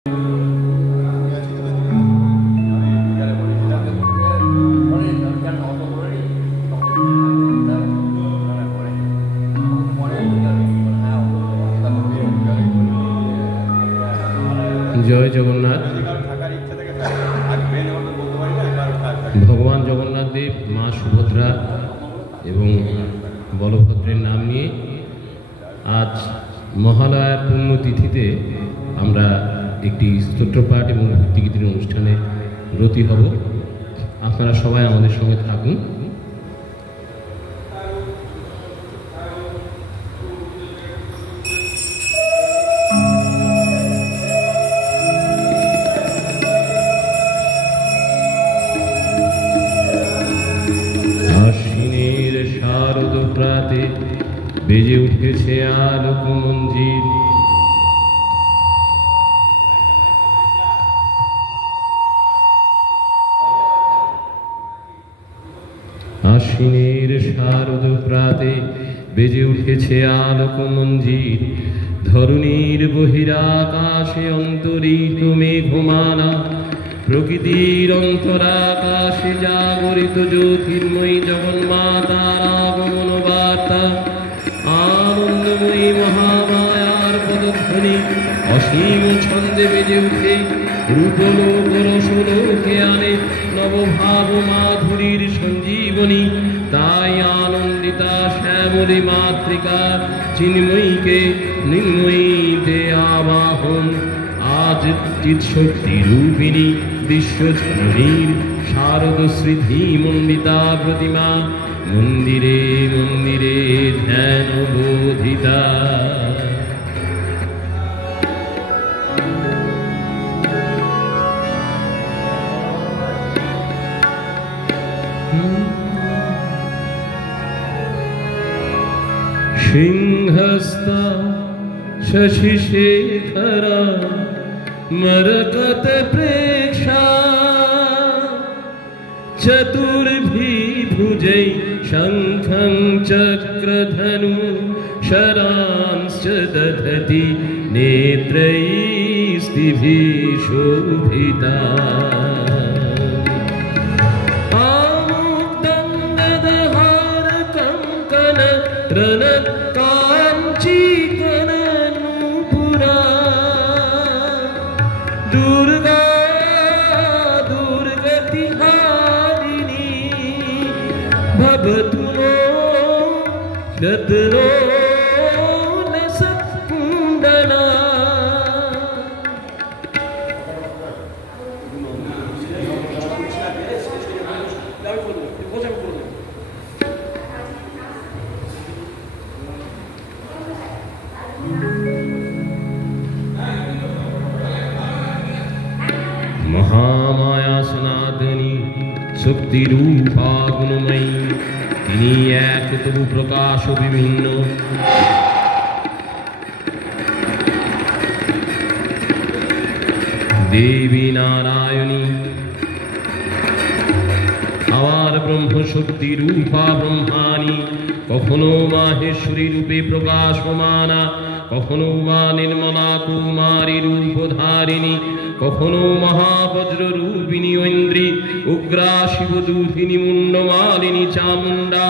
জয় জগন্নাথ। ভগবান জগন্নাথ দেব, মা সুভদ্রা এবং বলভদ্রের নাম নিয়ে আজ মহালয়ার পুণ্যতিথিতে আমরা একটি স্তোত্রপাঠ এবং ভক্তিগীতির অনুষ্ঠানে ব্রতী হব। আপনারা সবাই আমাদের সঙ্গে থাকুন। আশ্বিনের শারদ প্রাতে বেজে উঠেছে আলোক মঞ্জির। আশ্বিনের শারদ প্রাতে বেজে উঠেছে আলোক মঞ্জির। ধরণীর বহিরাকাশে অন্তরিত মেঘমালা, প্রকৃতির অন্তরাকাশে জাগরিত জ্যোতির্ময়ী জগন্মাতার আগমন বার্তা। আনন্দময়ী মহামায়ার পদধ্বনি অসীম ছন্দে বেজে উঠে রূপলোক রসলোকে আনে নবভাব মাধুরীর সঞ্জীবনী। তাই আনন্দিতা শ্যামলী মাতৃকা চিন্ময়ীকে নির্ময়ীতে আবাহন। আজ চিৎশক্তি রূপিণী বিশ্বজননীর শারদ স্মৃতি মণ্ডিতা প্রতিমা মন্দিরে মন্দিরে ধ্যান বোধিতা। সিংহস্তা শশিশেখরা मरकत प्रेक्षा चतुर्भिभुजै शंखं चक्रधनु शरांश्च दधति नेत्रैस्तिभिः शोभिता। आमुक्तं ददहार कंकण रणकाञ्चीकरनूपुरा। दुर्गा दुर्गतिहारिणी भवतु नो रत्नो लसत्कुण्डला। महामाया सनातनी शक्ति रूपा गुणमयी, তিনি এক তবু প্রকাশ বিভিন্ন। দেবী নারায়ণী আবার ব্রহ্মশক্তি রূপা ব্রহ্মাণী, কখনো মাহেশ্বরী রূপে প্রকাশমানা, কখনো মা নির্মলা কুমারী রূপধারিণী, কখনো মহাবজ্র রূপিণী ঐন্দ্রী, উগ্রা শিবদূতিনী মুন্ডমালিনী চামুণ্ডা।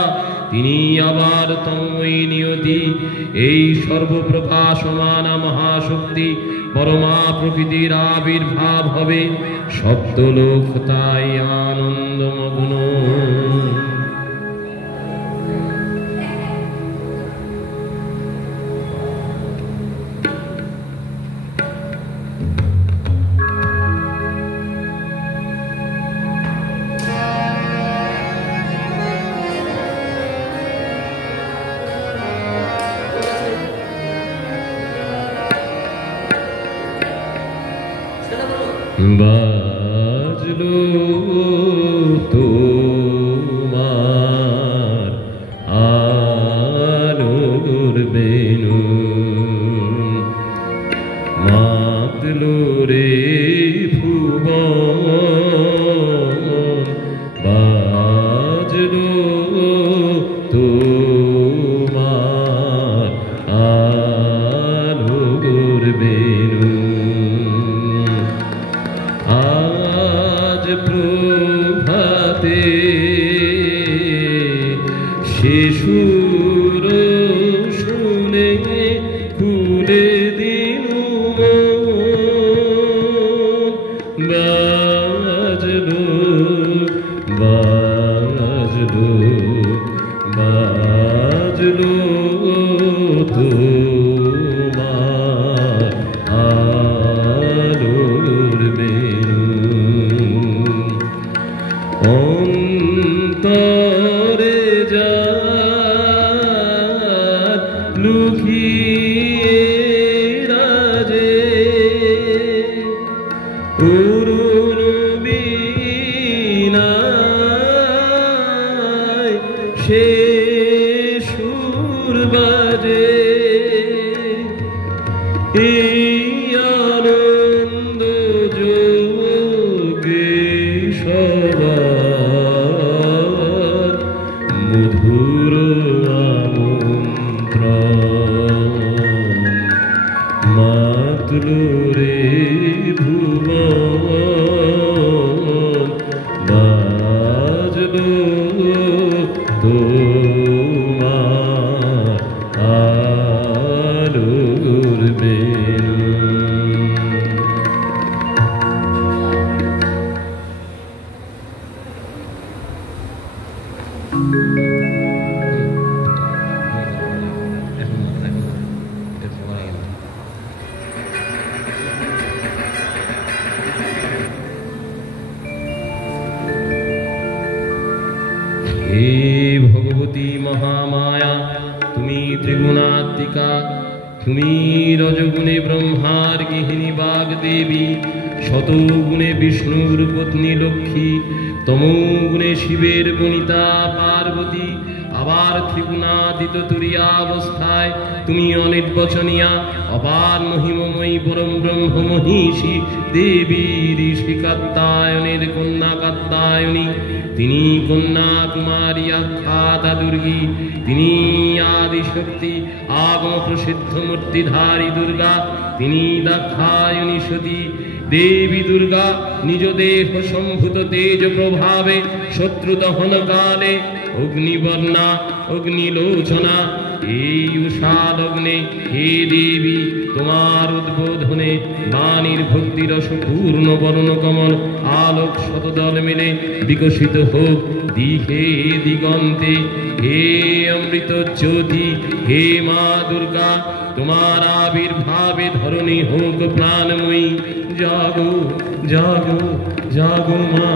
তিনি আবার তন্ময়ী নিয়তি, এই সর্বপ্রকাশমানা মহাশক্তি পরমা প্রকৃতির আবির্ভাব হবে। সপ্তলোক তাই আনন্দমগ্ন। বাজলো তোমার আলোর বেনু, মাতলো রে ভুবন। বাজলো তোমার আলোর বেনু। অরুণ বীণায় সে সুর বাজে, এই আনন্দ যোগে সবার মধুর আমন্ত্রণ। মাতলো রে ভুবন, বাজলো তোমার আলোর বেনু। হে ভগবতী মহামায়া, তুমি ত্রিগুণাত্মিকা, তুমি রজগুণে ব্রহ্মার গৃহিণী বাগদেবী, শতগুণে বিষ্ণুর পত্নী লক্ষ্মী, তমোগুণে শিবের গণিতা পার্বতী, আবার ত্রিগুণাতীত তুরিয়া অবস্থায় তুমি অনির্বচনীয়া অপার মহিমময়ী পরম ব্রহ্ম মহিষী দেবী ঋষি কাত্যায়নের কন্যা কাত্যায়নী। তিনি কন্যা কুমারী আখ্যাতা দুর্গী, তিনি আদিশক্তি আগম প্রসিদ্ধ মূর্তিধারী দুর্গা, তিনি দাক্ষায়ণী সতী। দেবী দুর্গা নিজ দেহ সম্ভূত তেজ প্রভাবে শত্রু দহন কালে অগ্নিবর্ণা অগ্নিলোচনা। এই উষা লগ্নে হে দেবী তোমার উদ্বোধনে বাণীর ভক্তিরস পূর্ণ বর্ণকমল আলোক শতদল মিলে বিকশিত হোক দিহে দিগন্তে। হে অমৃত জ্যোতি, হে মা দুর্গা, তোমার আবির্ভাবে ধরণী হোক প্রাণময়ী। জাগো জাগো জাগো মা।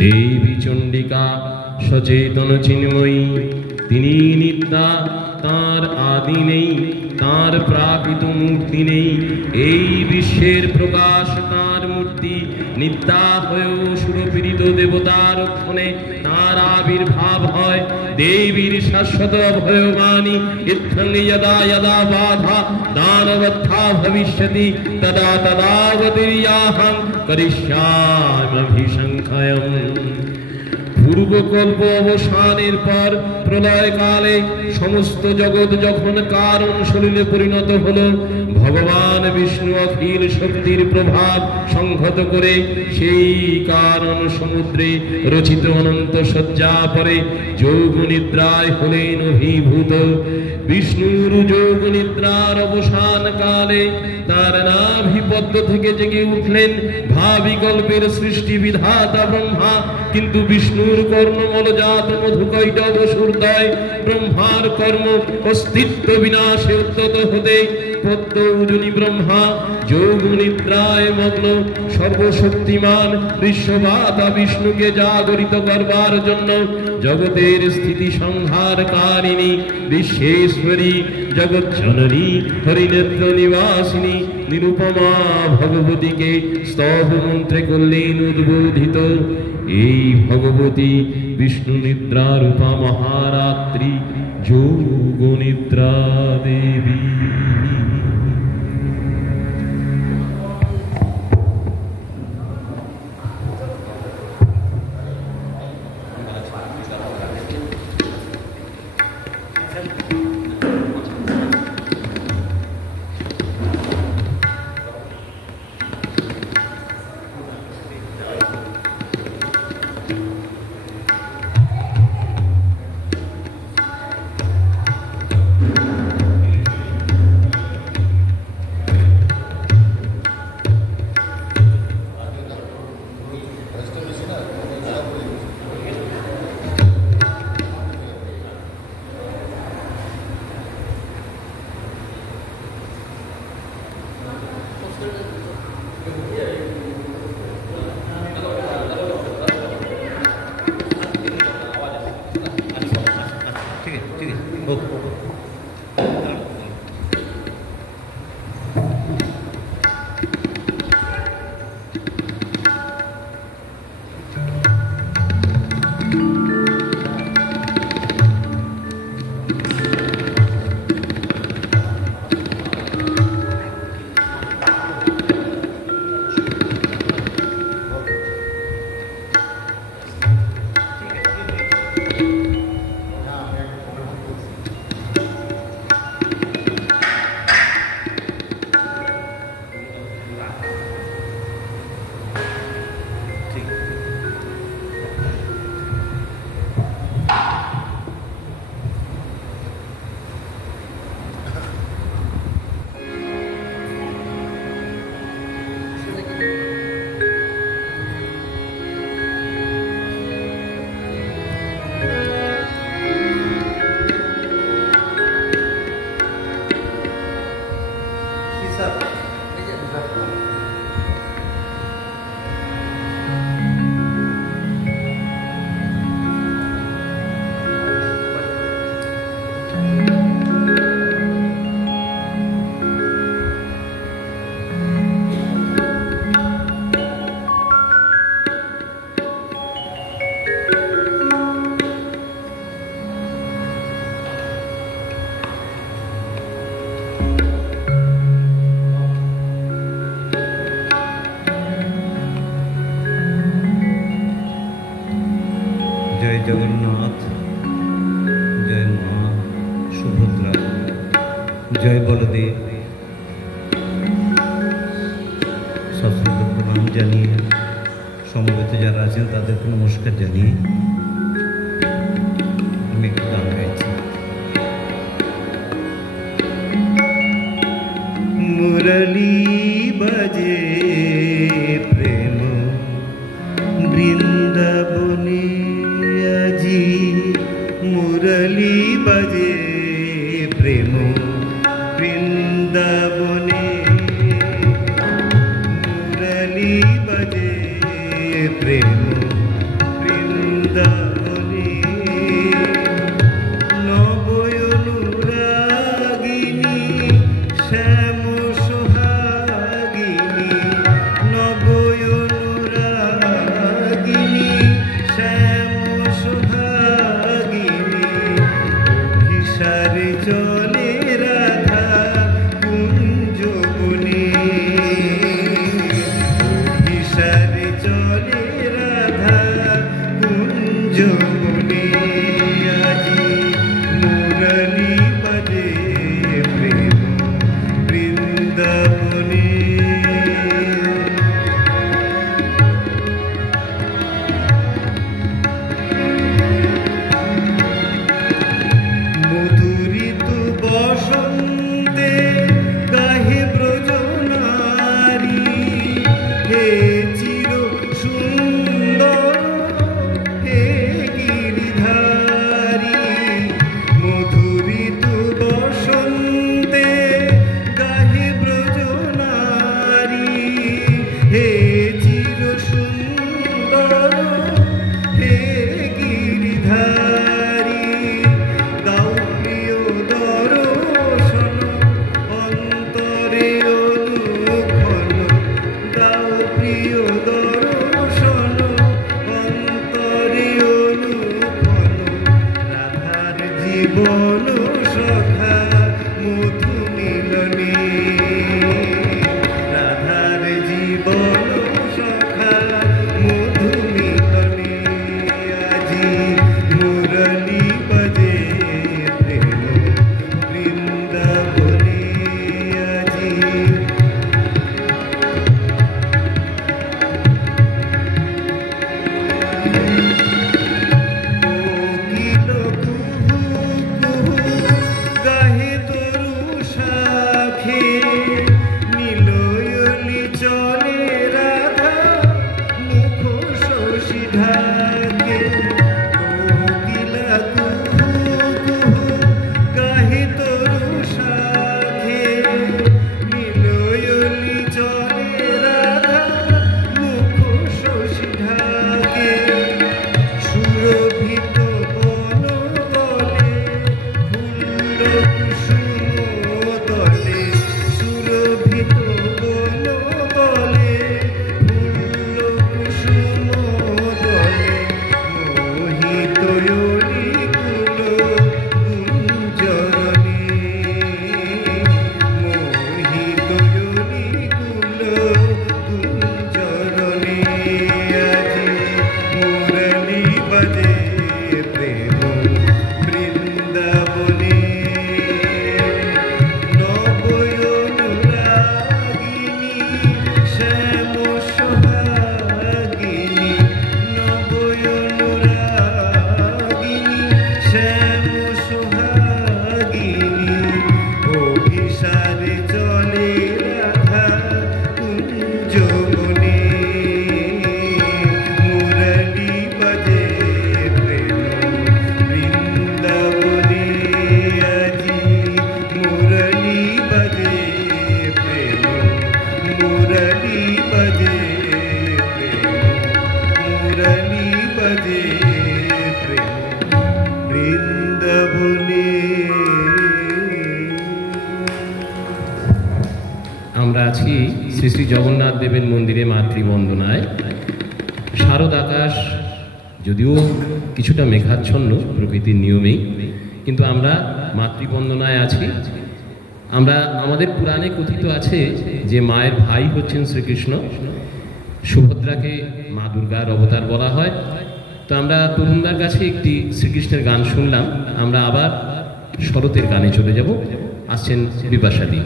দেবী চণ্ডিকা সচেতন চিন্ময়ী, তিনি নিত্যা, তাঁর আদি নেই, তাঁর প্রাকৃত মূর্তি নেই। এই বিশ্বের প্রকাশ তাঁর মূর্তি শক্তি নিত্যা হয়েও সুরপীড়িত দেবতার ক্ষণে তার আবির্ভাব হয়। দেবীর শাশ্বত অভয়বাণী ইত্থং যদা যদা বাধা দানবত্থা ভবিষ্যতি তদা তদাবতীর্যাহং করিষ্যাম্যভিসংখ্যয়ম। পূর্বকল্প অবসানের পর প্রলয়কালে সমস্ত জগৎ যখন কারণ শরীরে পরিণত হলো, ভগবান বিষ্ণু অখিল শক্তির প্রভাব সংহত করে সেই কারণ সমুদ্রে রচিত অনন্ত শয্যা পরে যোগ নিদ্রায় হলেন অভিভূত। বিষ্ণুর যোগ নিদ্রার অবসান কালে তার নাভিপদ্ম থেকে জেগে উঠলেন ভাবিকল্পের সৃষ্টি বিধাতা ব্রহ্মা। কিন্তু বিষ্ণুর কর্ণমলজাত মধুকৈটব সূর্দয় ব্রহ্মার কর্ম অস্তিত্ব বিনাশে উদ্যত হতে পদ্মযোনি ব্রহ্মা যোগ নিদ্রায় মগ্ন সর্বশক্তিমান বিশ্বমাতা বিষ্ণুকে জাগরিত করবার জন্য জগতের স্থিতি সংহারকারিণী বিশ্বেশ্বরী জগৎ জননী হরিনেত্র নিবাসিনী নিরুপমা ভগবতীকে স্তব মন্ত্রে করলেন উদ্বোধিত। এই ভগবতী বিষ্ণু নিদ্রা রূপা মহারাত্রি যোগ নিদ্রা দেবী। जय जगन्नाथ, जय माँ सुभद्रा, जय बलदेव। सश्रद्ध प्रणाम जानिए समवेत যারা আছেন তাদেরকে নমস্কার জানিয়ে আমি একটু গান গাইছি। মুরলী বাজে প্রেম বৃন্দাবনে আজি, মুরলী বাজে প্রেম বৃন্দাবনে, মুরলী বাজে প্রেম বৃন্দাবনে। নবয়নুরাগিনী শ্যাম সোহাগিনী, নবয় চলে রাধা কুঞ্জ বনে আজি মুরলী বাজে প্রেম বৃন্দাবনে মধুরিত বসন্তে গাহে ব্রজনারী হে চির সুন্দর হে গিরিধারী মধুরিত বসন্তে গাহে ব্রজনারী হে চির সুন্দর হে গিরিধারী দাও প্রিয় দর্শন অন্তরে অনুক্ষণ দাও প্রিয় দর্শন অন্তরে অনুক্ষণ রাধার জীবন সখা মধু মিলনে রাধার জীবন সখা মধু মিলনে আজি মুরলী বাজে প্রেম বৃন্দাবনে আজি কোকিল কুহু কুহু গাহে তরু শাখে নীলয়লি চলে রাধা মুখ শশী ঢাকে কোকিলা কুহু কুহু গাহে তরু শাখে নীলয়লি চলে রাধা মুখ শশী ঢাকে সুরভিত বন তলে ফুল কুসুম তলে সুরভিত বন তলে ফুল কুসুম তলে মোহিত কুল গুঞ্জরণে মোহিত কুল গুঞ্জরণে আজি মুরলী বাজে প্রেম বৃন্দাবনে নবয়নুরাগিনী শ্যাম সোহাগিনী নবয়নুরাগিনী শ্যাম সোহাগিনী অভিসারে চলে রাধা কুঞ্জ বনে মুরলী বাজে প্রেম বৃন্দাবনে আজি মুরলী বাজে প্রেম মুরলী বাজে প্রেম মুরলী বাজে প্রেম বৃন্দাবনে আমরা আছি শ্রী শ্রী জগন্নাথ দেবের মন্দিরে মাতৃবন্দনায়। শারদ আকাশ যদিও কিছুটা মেঘাচ্ছন্ন প্রকৃতির নিয়মেই, কিন্তু আমরা মাতৃবন্দনায় আছি। আমরা আমাদের পুরাণে কথিত আছে যে মায়ের ভাই হচ্ছেন শ্রীকৃষ্ণ, সুভদ্রাকে মা দুর্গার অবতার বলা হয়। তো আমরা তরুণদার কাছে একটি শ্রীকৃষ্ণের গান শুনলাম, আমরা আবার শরতের গানে চলে যাব। আসছেন বিপাশাদি।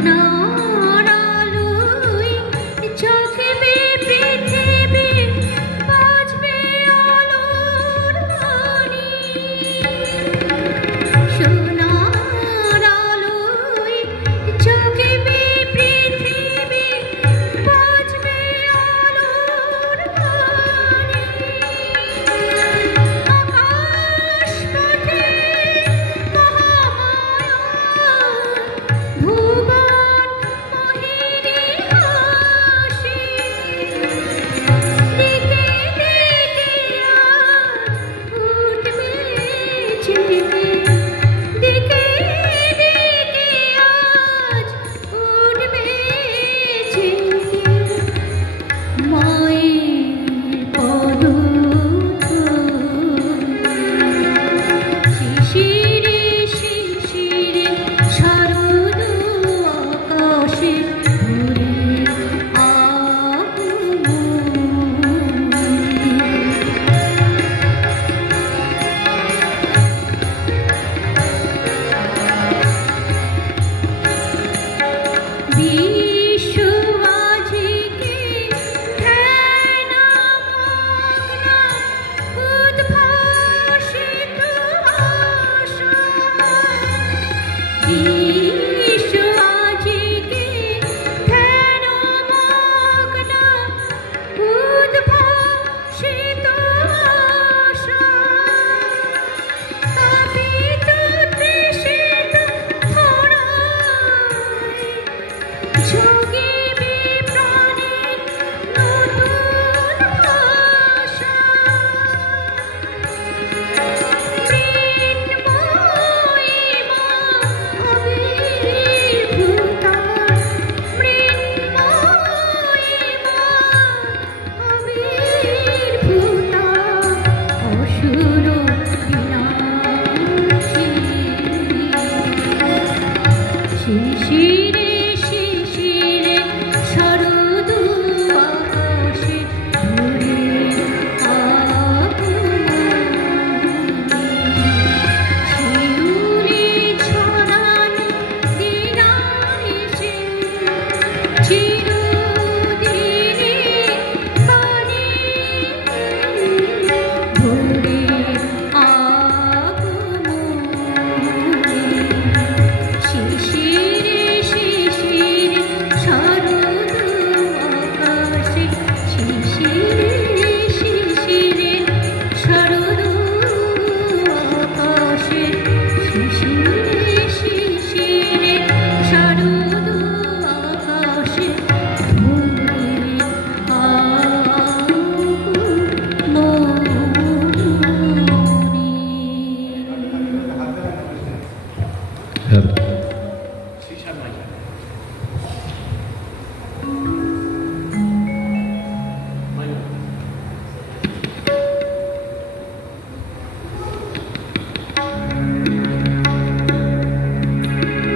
সোনার আলোয় জাগবে পৃথিবী, বাজবে আলোর বাণী। সোনার আলোয় জাগবে পৃথিবী, বাজবে আলোর বাণী। আকাশ পথে মহামায়া, ভুবন মোহিনী হাসি। দিকে দিকে আজ উঠবে জেগে, দিকে দিকে আজ উঠবে জেগে। মায়ের পদধূলি, শিশিরে শিশিরে শারদ আকাশে ভরে আগমনী। বিশ্ব আজিকে ধ্যানমগ্ন, উদ্ভাসিত আশা। বিশ্ব আজিকে ধ্যানমগ্ন, উদ্ভাসিত আশা। তাপিত তৃষিত ধরায় জাগিবে প্রাণে নতুন ভাষা। মৃন্ময়ী মা আবির্ভূতা, মৃন্ময়ী মা আবির্ভূতা, অসুর বিনাশিনী। শিশিরে শিশিরে শরদ আকাশে ভরে আগমনী। শিউলি ছড়ানো দিনানিশে, চিরদিনে বাণী ভরে আগমনী। শিশিরে শিশিরে শরদ আকাশে, শিশিরে শিশিরে শরদ আকাশে, শিশিরে শিশিরে শরদ আকাশে ভরে আগমনী।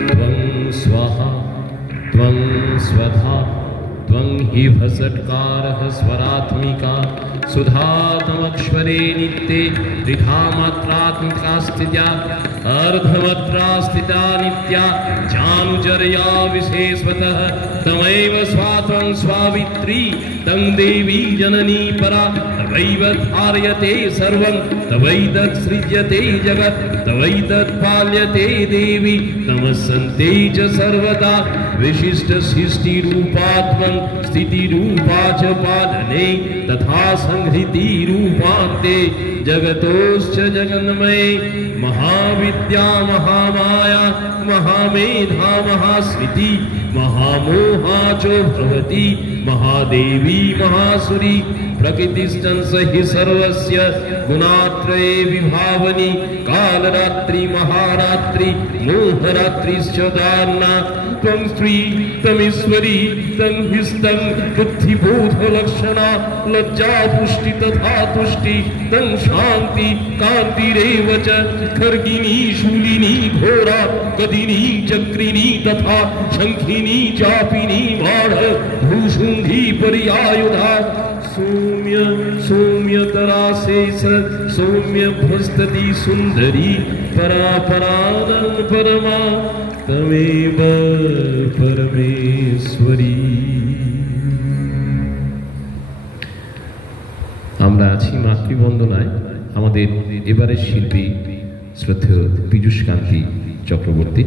त्वं स्वाहा त्वं स्वधा त्वं हि भसत्कारः स्वरात्मिका सुधातमक्षरे नित्ये त्रिधा मात्रात्मिका स्थित्या अर्धमात्रा स्थिता नित्या जानुचर्या विशेषतः तमैव स्वात्वं स्वावित्री तं देवी जननी परा तवैव धार्यते सर्वं तवैतत् सृज्यते जगत् तवैतत् पाल्यते देवी नमस्सन्ते च सर्वदा विशिष्ट सृष्टिरूपात्मं स्थितिरूपा च पालने तथा संहृति रूपान्ते जगतोश्च जगन्मये महाविद्या महामाया महामेधा महास्मृति महामोहा च भवति महादेवी महासुरी प्रकृतिश्चन हि सर्वस्य गुणात्रये विभावनी कालरात्रि महारात्रि मोहरात्रिश्च दारुणा त्वं स्त्री तमीश्वरी तं हिस्तं बुद्धिबोधलक्षणा लज्जा पुष्टि तथा तुष्टि तं शान्ति कान्तिरेव च खर्गिनी शूलिनी घोरा गदिनी चक्रिनी तथा शंखिनी चापिनी बाढ़ भूषुंडी पर्यायुधा सौम्य सौम्यतरा शेष सौम्य भ्रस्तति सुंदरी परा परानं परमा तमेव पर চক্রেশ্বরী। আমরা আছি মাতৃবন্দনায়। আমাদের এবারের শিল্পী শ্রদ্ধেয় পীযূষ কান্তি চক্রবর্তী।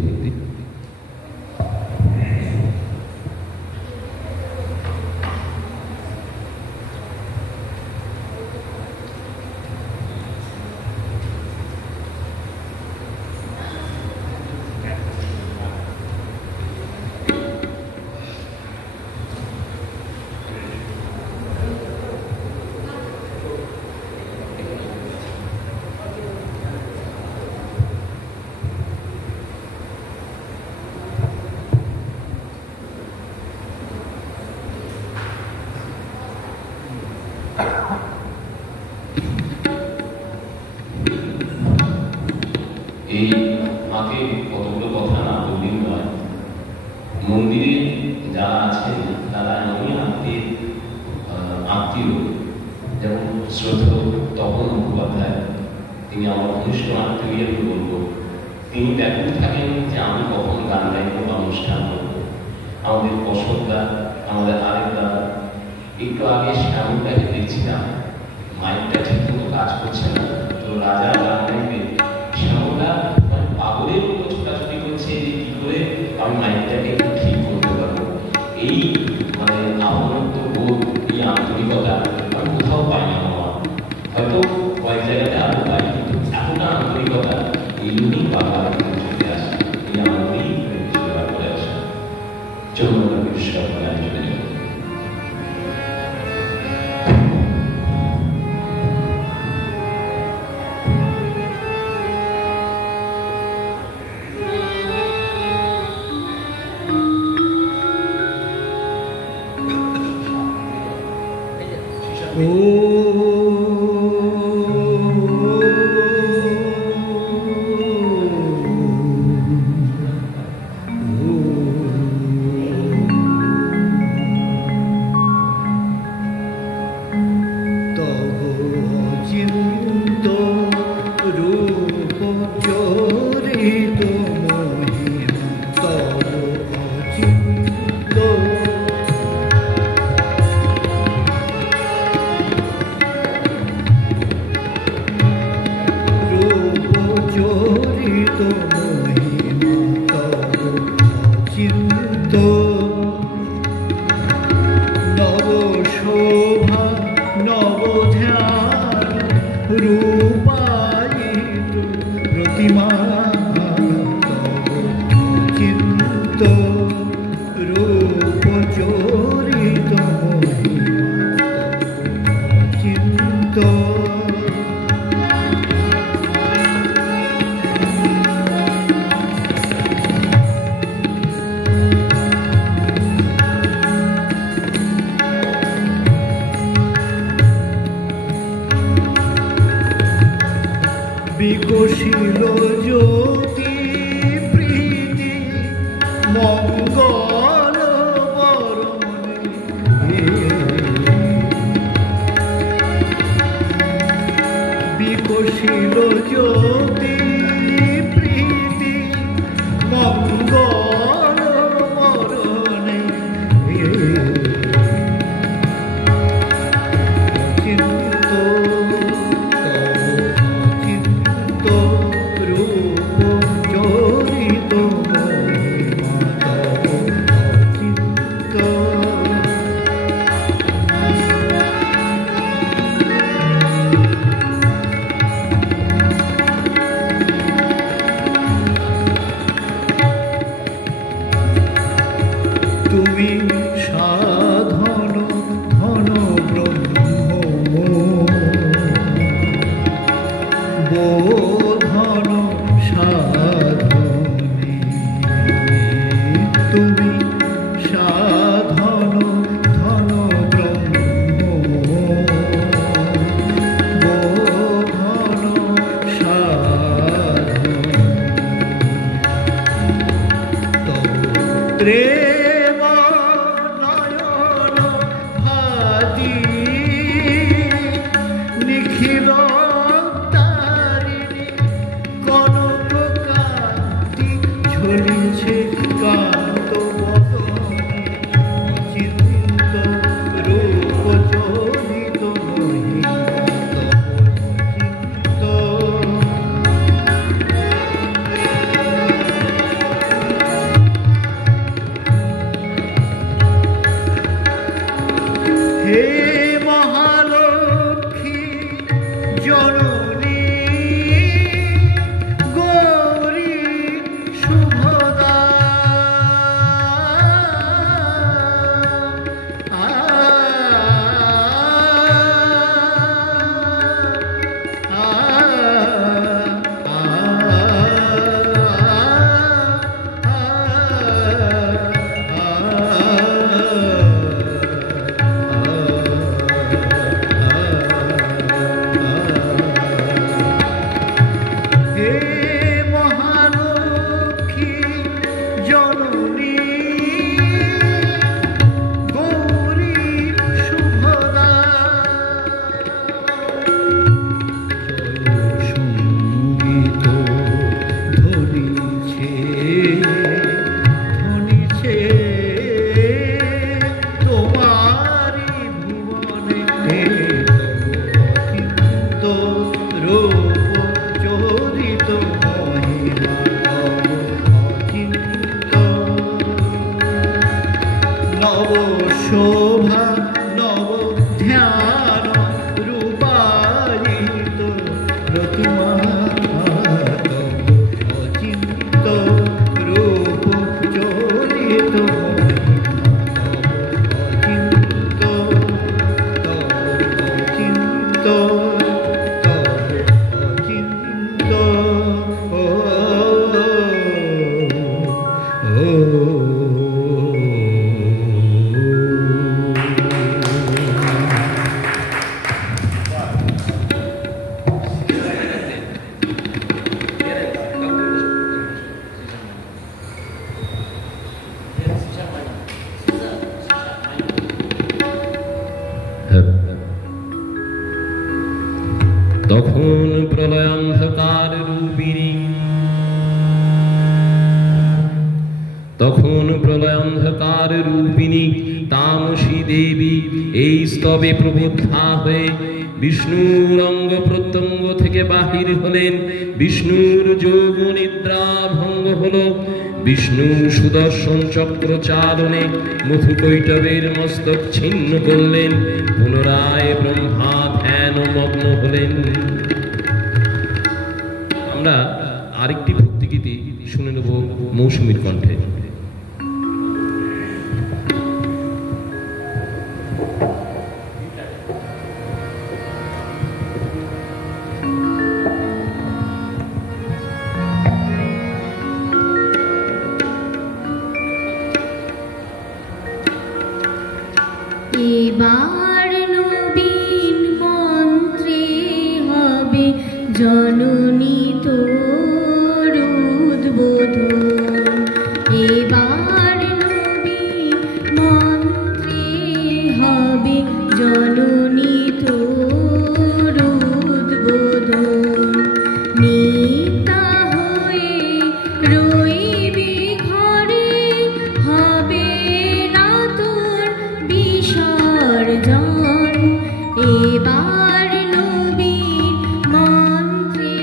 এই মাকে কতগুলো কথা না বললেই নয়। মন্দিরে যারা আছেন তারা এমনই আত্মীয়, যেমন শ্রদ্ধেয় তপন মুখোপাধ্যায়, তিনি আমার ঘনিষ্ঠ আত্মীয় আমি বলবো। তিনি ব্যাকুল থাকেন যে আমি কখন গান গাইব বা অনুষ্ঠান করব। আমাদের বসতদা, আমাদের আরেকদা, একটু আগে শ্যামলটাকে দেখছিলাম মাইকটা ঠিক মতো কাজ করছে না, তো রাজা গান গাইবে, শ্যামলা মানে পাগলের মতো ছোটাছুটি করছে যে কি করে আমি মাইকটাকে একটু ঠিক করতে পারবো। এই মানে আপনত্ব বোধ, এই আন্তরিকতা আমি কোথাও পাই না বাবা, হয়তো কয়েক জায়গাতে আরো পাই, কিন্তু এতটা আন্তরিকতা এই জন্যই বাবা চলে আসে, এই আনন্দেই করে আসে। চলুন আমরা পুরস্কার করে চলে যাব। বিকশিল জ্যোতি প্রীতি মঙ্গল বরণে, বিকশিল জ্যোতি প্রীতি মঙ্গল বরণে, তুমি সাধন ধন ব্রহ্ম বোধন সাধনী, তুমি সাধন ধন ব্রহ্ম বোধন সাধনী, প্রেম নয়ন ভাতি নিখিল তারিণী, কনক কান্তি ঝুলিছে কান্ত বদন, তোমারি ভুবনে অচিন্ত রূপ চরিত মহিমা অচিন্ত নব শোভা নব ধ্যান রূপায়িত প্রতিমা অচিন্ত রূপ চরিত অচিন্ত অচিন্ত অচিন্ত তখন প্রলয়ান্ধকার রূপিণী তামসী দেবী এই স্তবে প্রবুদ্ধা হয়ে বিষ্ণুর অঙ্গ প্রত্যঙ্গ থেকে বাহির হলেন। বিষ্ণুর যোগ নিদ্রা ভঙ্গ হল। বিষ্ণু সুদর্শন চক্র চালনে মধুকৈটবের মস্তক ছিন্ন করলেন। পুনরায় ব্রহ্মা ধ্যান মগ্ন হলেন। আমরা আরেকটি ভক্তিগীতি শুনে নেব মৌসুমীর কণ্ঠে। এবার নবীন মন্ত্রে হবে জননী তোর উদ্বোধন। এবার নবীন মন্ত্রে হবে জননী তোর উদ্বোধন। নিতা হয়ে রইবি ঘরে, হবে না তোর বিসর্জন। এবার নবীন মন্ত্রে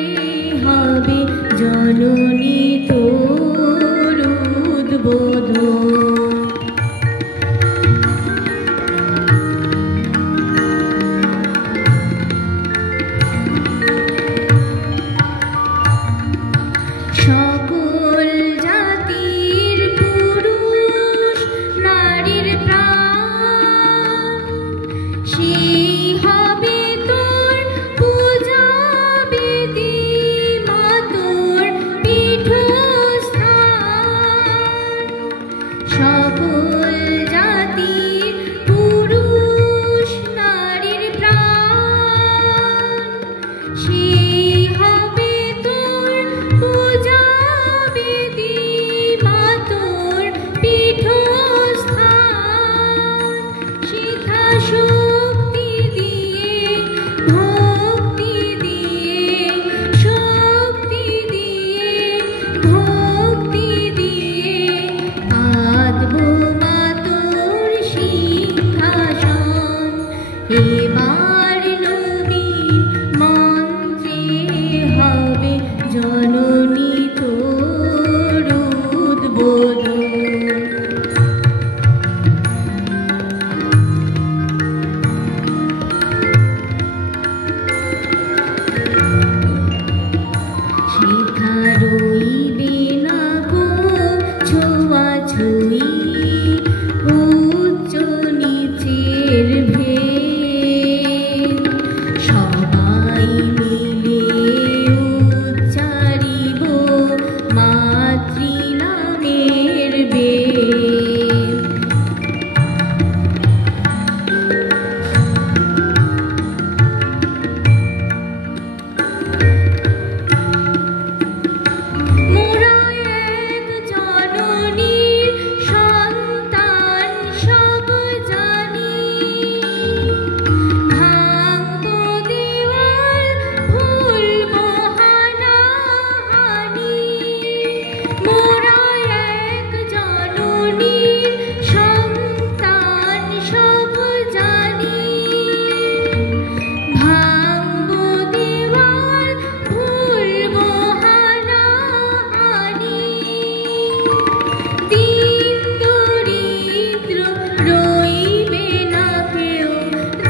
রইবে না কেউ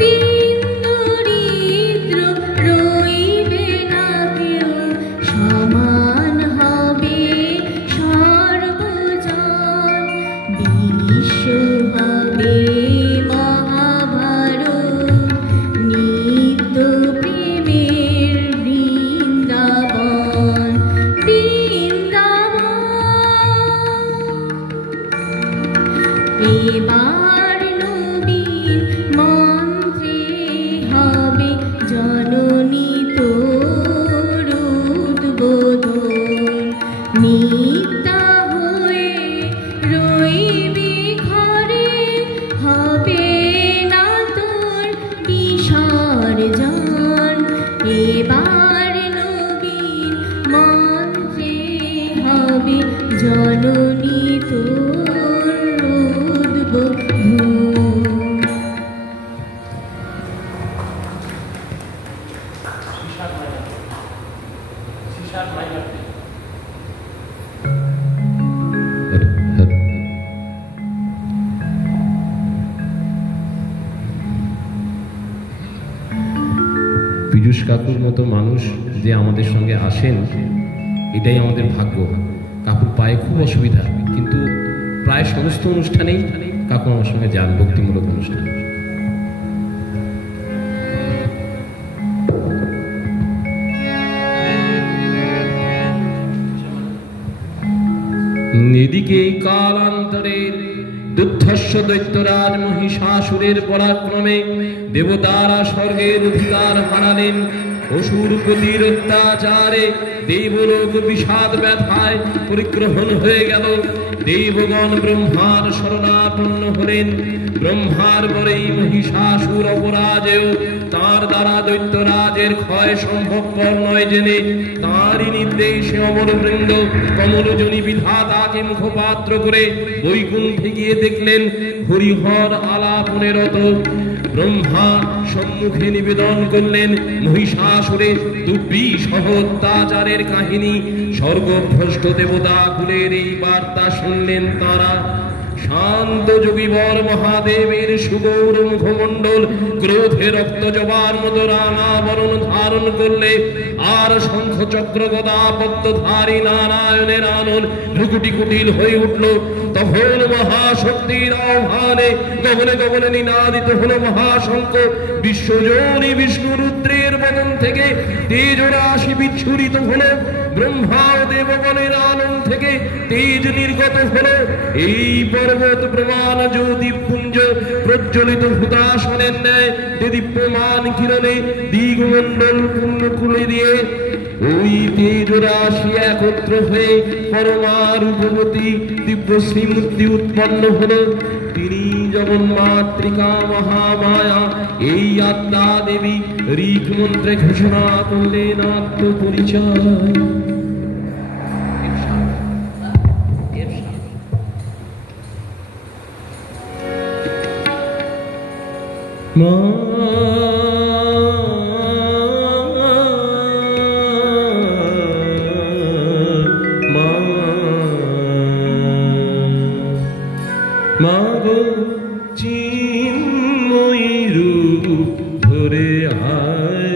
দিন দরিদ্র, রইবে না কেউ, সমান হবে সর্বজন। বিশ্ব হবে মহাভারত, নিত্য প্রেমের বৃন্দাবন, এবার নবীন মন্ত্রে হবে জননী তোর উদ্বোধন। নিত্যা হয়ে রইবি ঘরে, হবে না তোর বিসর্জন। এবার নবীন মন্ত্রে হবে জননী তোর উদ্বোধন। পীযূষ কাকুর মতো মানুষ যে আমাদের সঙ্গে আসেন, এটাই আমাদের ভাগ্য। কাকুর পায়ে খুব অসুবিধা, কিন্তু প্রায় সমস্ত অনুষ্ঠানেই কাকু আমার সঙ্গে যান, ভক্তিমূলক অনুষ্ঠান। এদিকে কালান্তরের দুর্ধর্ষ দৈত্যরাজ মহিষাসুরের পরাক্রমে দেবতারা স্বর্গের অধিকার হারালেন। অসুর গতির অত্যাচারে দেবলোক বিষাদ ব্যথায় পরিগ্রহণ হয়ে গেল। দেবগণ ব্রহ্মার শরণাপন্ন হলেন। ব্রহ্মার পরেই মহিষাসুর অপরাজেয়, তার দ্বারা দৈত্যরাজের ক্ষয় সম্ভবপর নয় জেনে তাঁরই নির্দেশে অমরবৃন্দ কমলজনী বিধাতাকে মুখপাত্র করে বৈকুণ্ঠে গিয়ে দেখলেন হরিহর আলাপনে রত। ব্রহ্মা সম্মুখে নিবেদন করলেন মহিষাসুরের দুর্বিষহ অত্যাচারের কাহিনী। স্বর্গভ্রষ্ট দেবতা কুলের এই বার্তা শুনলেন তারা। শান্ত যোগীবর মহাদেবের সুগৌর মুখমণ্ডল ক্রোধে রক্ত জবার মতো রাঙাবরণ ধারণ করলে, আর শঙ্খ চক্র গদা পদ্মধারী নারায়ণের আনন ভ্রুকুটি কুটিল হয়ে উঠল। তখন মহাশক্তির আহ্বানে গগনে গগনে নিনাদিত হল মহাশঙ্খ। বিশ্বজনী বিষ্ণু রুদ্রের বদন থেকে তেজ রাশি বিচ্ছুরিত হল। ব্রহ্মা ও দেবগণের আনন থেকে তেজ নির্গত হল। এই পর্বত প্রমাণ জ্যোতিপুঞ্জ প্রজ্বলিত হুতাসনের ন্যায় দীপ্যমান কিরণে দিগমণ্ডল পূর্ণ করে দিয়ে ওই তেজ রাশি একত্র হয়ে পরমারূপবতী দিব্য শ্রীমূর্তি উৎপন্ন হল। তিনি জগন্মাতৃকা মহামায়া, এই আদ্যা দেবী ঋক মন্ত্রে ঘোষণা করলেন আত্মপরিচয়। মা মাগো চিন্ময়ী রূপ ধরে আয়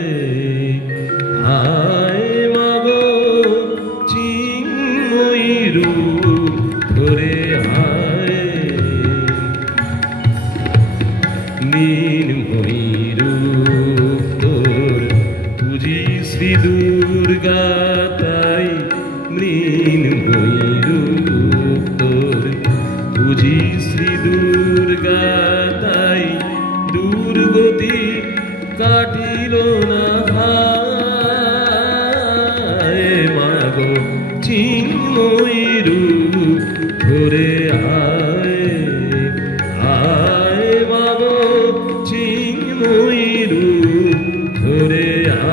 আয়, মাগো চিন্ময়ী রূপ ধরে আয়। নীলময়ী রূপ তোর তুজি শ্রী দুর্গা, তাই মৃন্ময়ী রূপ তোর তুজি শ্রী দুর্গা, তাই দুর্গতি কাটিল না হায়। মাগো চিন্ময়ী রূপ ধরে আয় আয়, মাগো চিন্ময়ী রূপ ধরে আয়।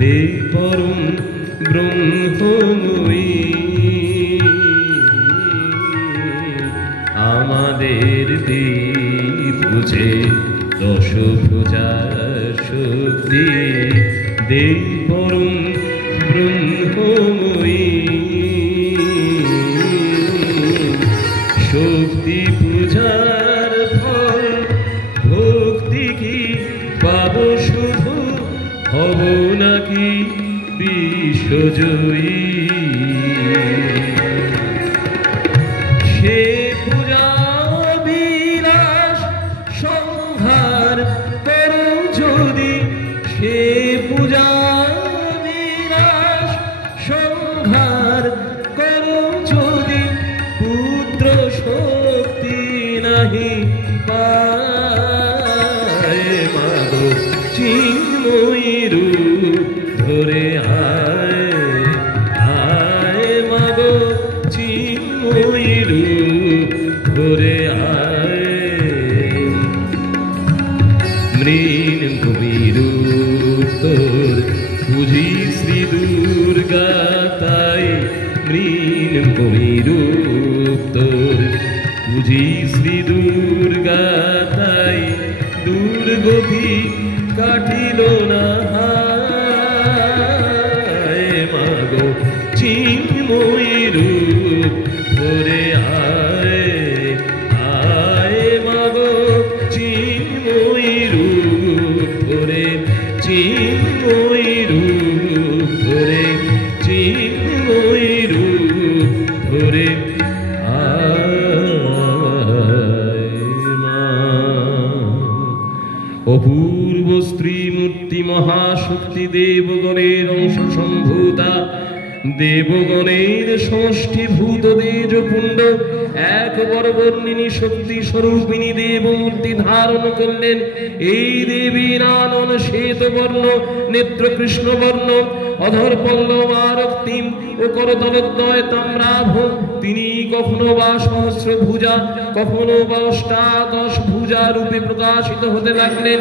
দেব পরম ব্রহ্মময়ী আমাদের দেব বুঝে দশভুজার শক্তি দেব পরম ব্রহ্মময়ী শক্তি পূজার ফল ভক্তি কি পাব শুধু হব নাকি বিশ্বজয়ী সে পূজা বিলাস সংহার করো যদি সে পূজা বিলাস সংহার করো যদি পুত্র শক্তি নাহি পায় মাগো চিন্ময়ী রূপ ধরে আয় আয় মাগো চিন্ময়ী রূপ ধরে আয় মৃন্ময়ী রূপ তোর বুঝি শ্রী দুর্গা তাই মৃন্ময়ী রূপ তোর বুঝি শ্রী দুর্গা তাই দুর্গতি কাটিল না হায় মাগো চিন্ময়ী রূপ ধরে আয় আয় মাগো চিন্ময়ী রূপ ধরে চিন্ময়ী রূপ ধরে চিন্ময়ী রূপ ধরে অপূর্ব স্ত্রী মূর্তি মহাশক্তি দেবগণের অংশ সম্ভূতা দেবগণের সমষ্টিভূত তেজপুণ্ড এক বর্ণিনী শক্তি স্বরূপিণী দেবমূর্তি ধারণ করলেন। এই দেবী নানন শ্বেত বর্ণ নেত্র কৃষ্ণ বর্ণ অধর পল্লব রক্তিম ও করতলদ্বয় তাম্রাভ। তিনি কখনো বা সহস্র ভুজা কখনো বা অষ্টাদশ ভুজা রূপে প্রকাশিত হতে লাগলেন।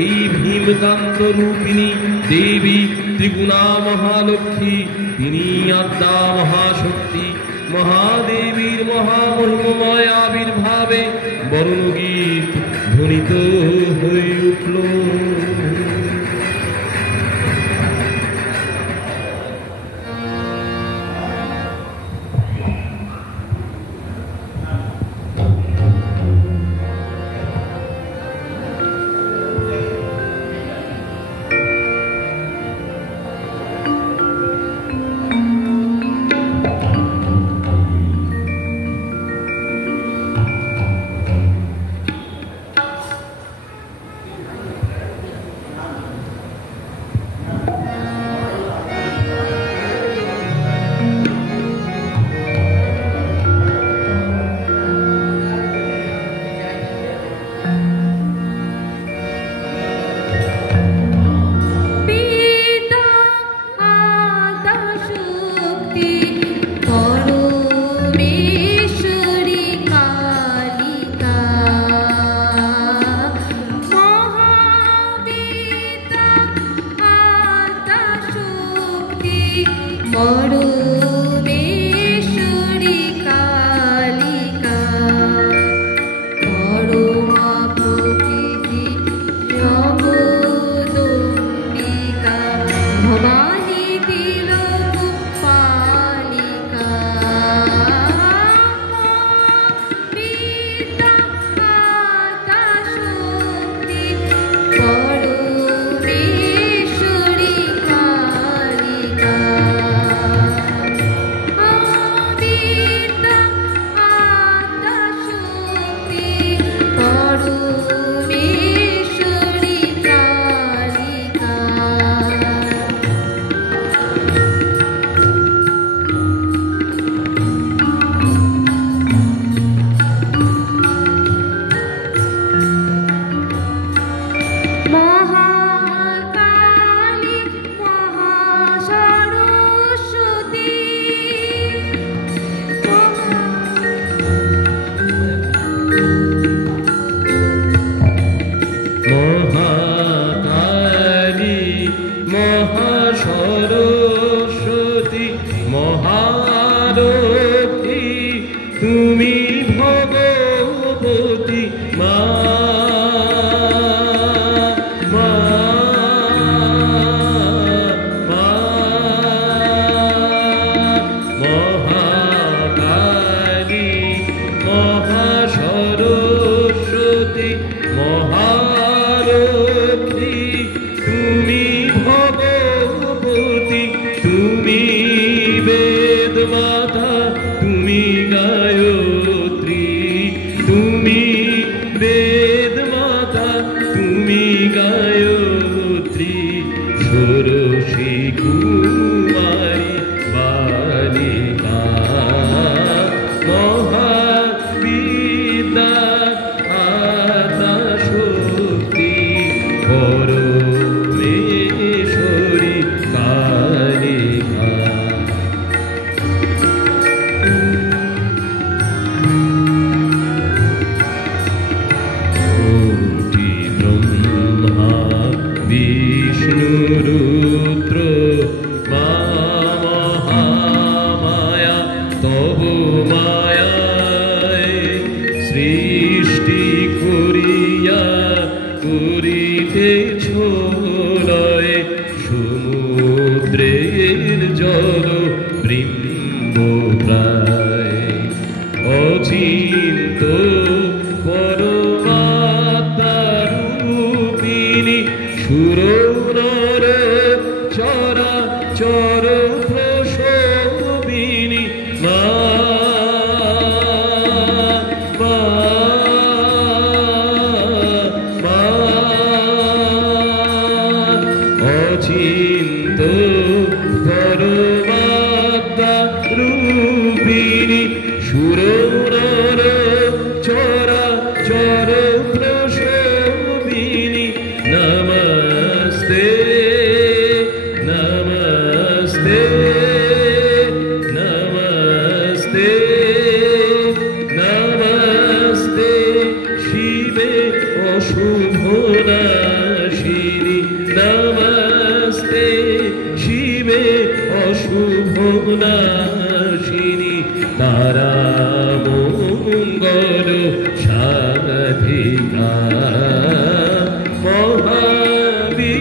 এই ভীমকান্ত রূপিণী দেবী ত্রিগুণা মহালক্ষ্মী, তিনি আদ্যা মহাশক্তি মহাদেবীর মহামহিমময় আবির্ভাবে বরণগীত ধ্বনিত হয়ে উঠল। তুমি গায়ত্রী ষোড়শী কুমারী বালিকা মহাবিদ্যা আতা শক্তি পরমেশ্বরী কালিকা। কোটি ব্রহ্মা বিষ্ণু রুদ্র মা মহামায়া তব মায়ায় সৃষ্টি করিয়া করিতেছ লয় সমুদ্রের জল বৃন্দ প্রায় অচিন্ত পরমাত্মারূপিণী সুর নর চরা চর প্রসবিনী মা মা মা অচিন্ত পরমাত্মারূপিণী সুর নর চরা চর প্রসবিনী নমস্তে নমস্তে নমস্তে নমস্তে শিবে অশুভ নাশিনী নমস্তে শিবে অশুভ নাশিনী তারা মঙ্গল সাধিকা মহাবিদ্যা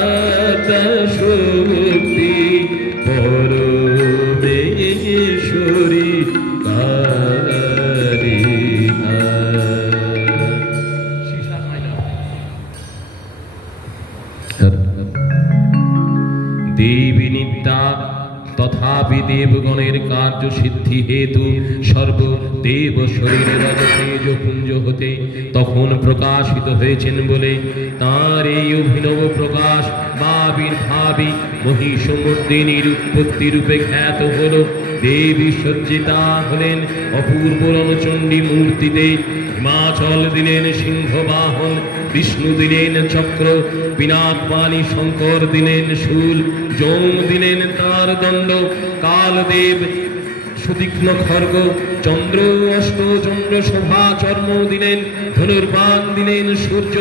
আতা শক্তি পরমেশ্বরী কালিকা। দেবী নিত্যা তথাপি দেবগণের কার্য সিদ্ধি হেতু সর্ব দেব শরীরের তেজ পুঞ্জ হতে তখন প্রকাশিত হয়েছেন বলে তাঁর এই অভিনব প্রকাশ বা আবির্ভাবী মহিষমর্দিনীর উৎপত্তি রূপে খ্যাত হল। দেবী সজ্জিতা হলেন অপূর্ব রণচণ্ডী মূর্তিতে, হিমাচল দিলেন সিংহবাহন, বিষ্ণু দিলেন চক্র, পিনাকপাণি শঙ্কর দিলেন শূল, যম দিলেন তার দণ্ড, কালদেব সুতীক্ষ্ণ খর্গ, চন্দ্র অষ্টচন্দ্র শোভা চর্ম দিলেন, ধনুর্বাণ দিলেন সূর্য,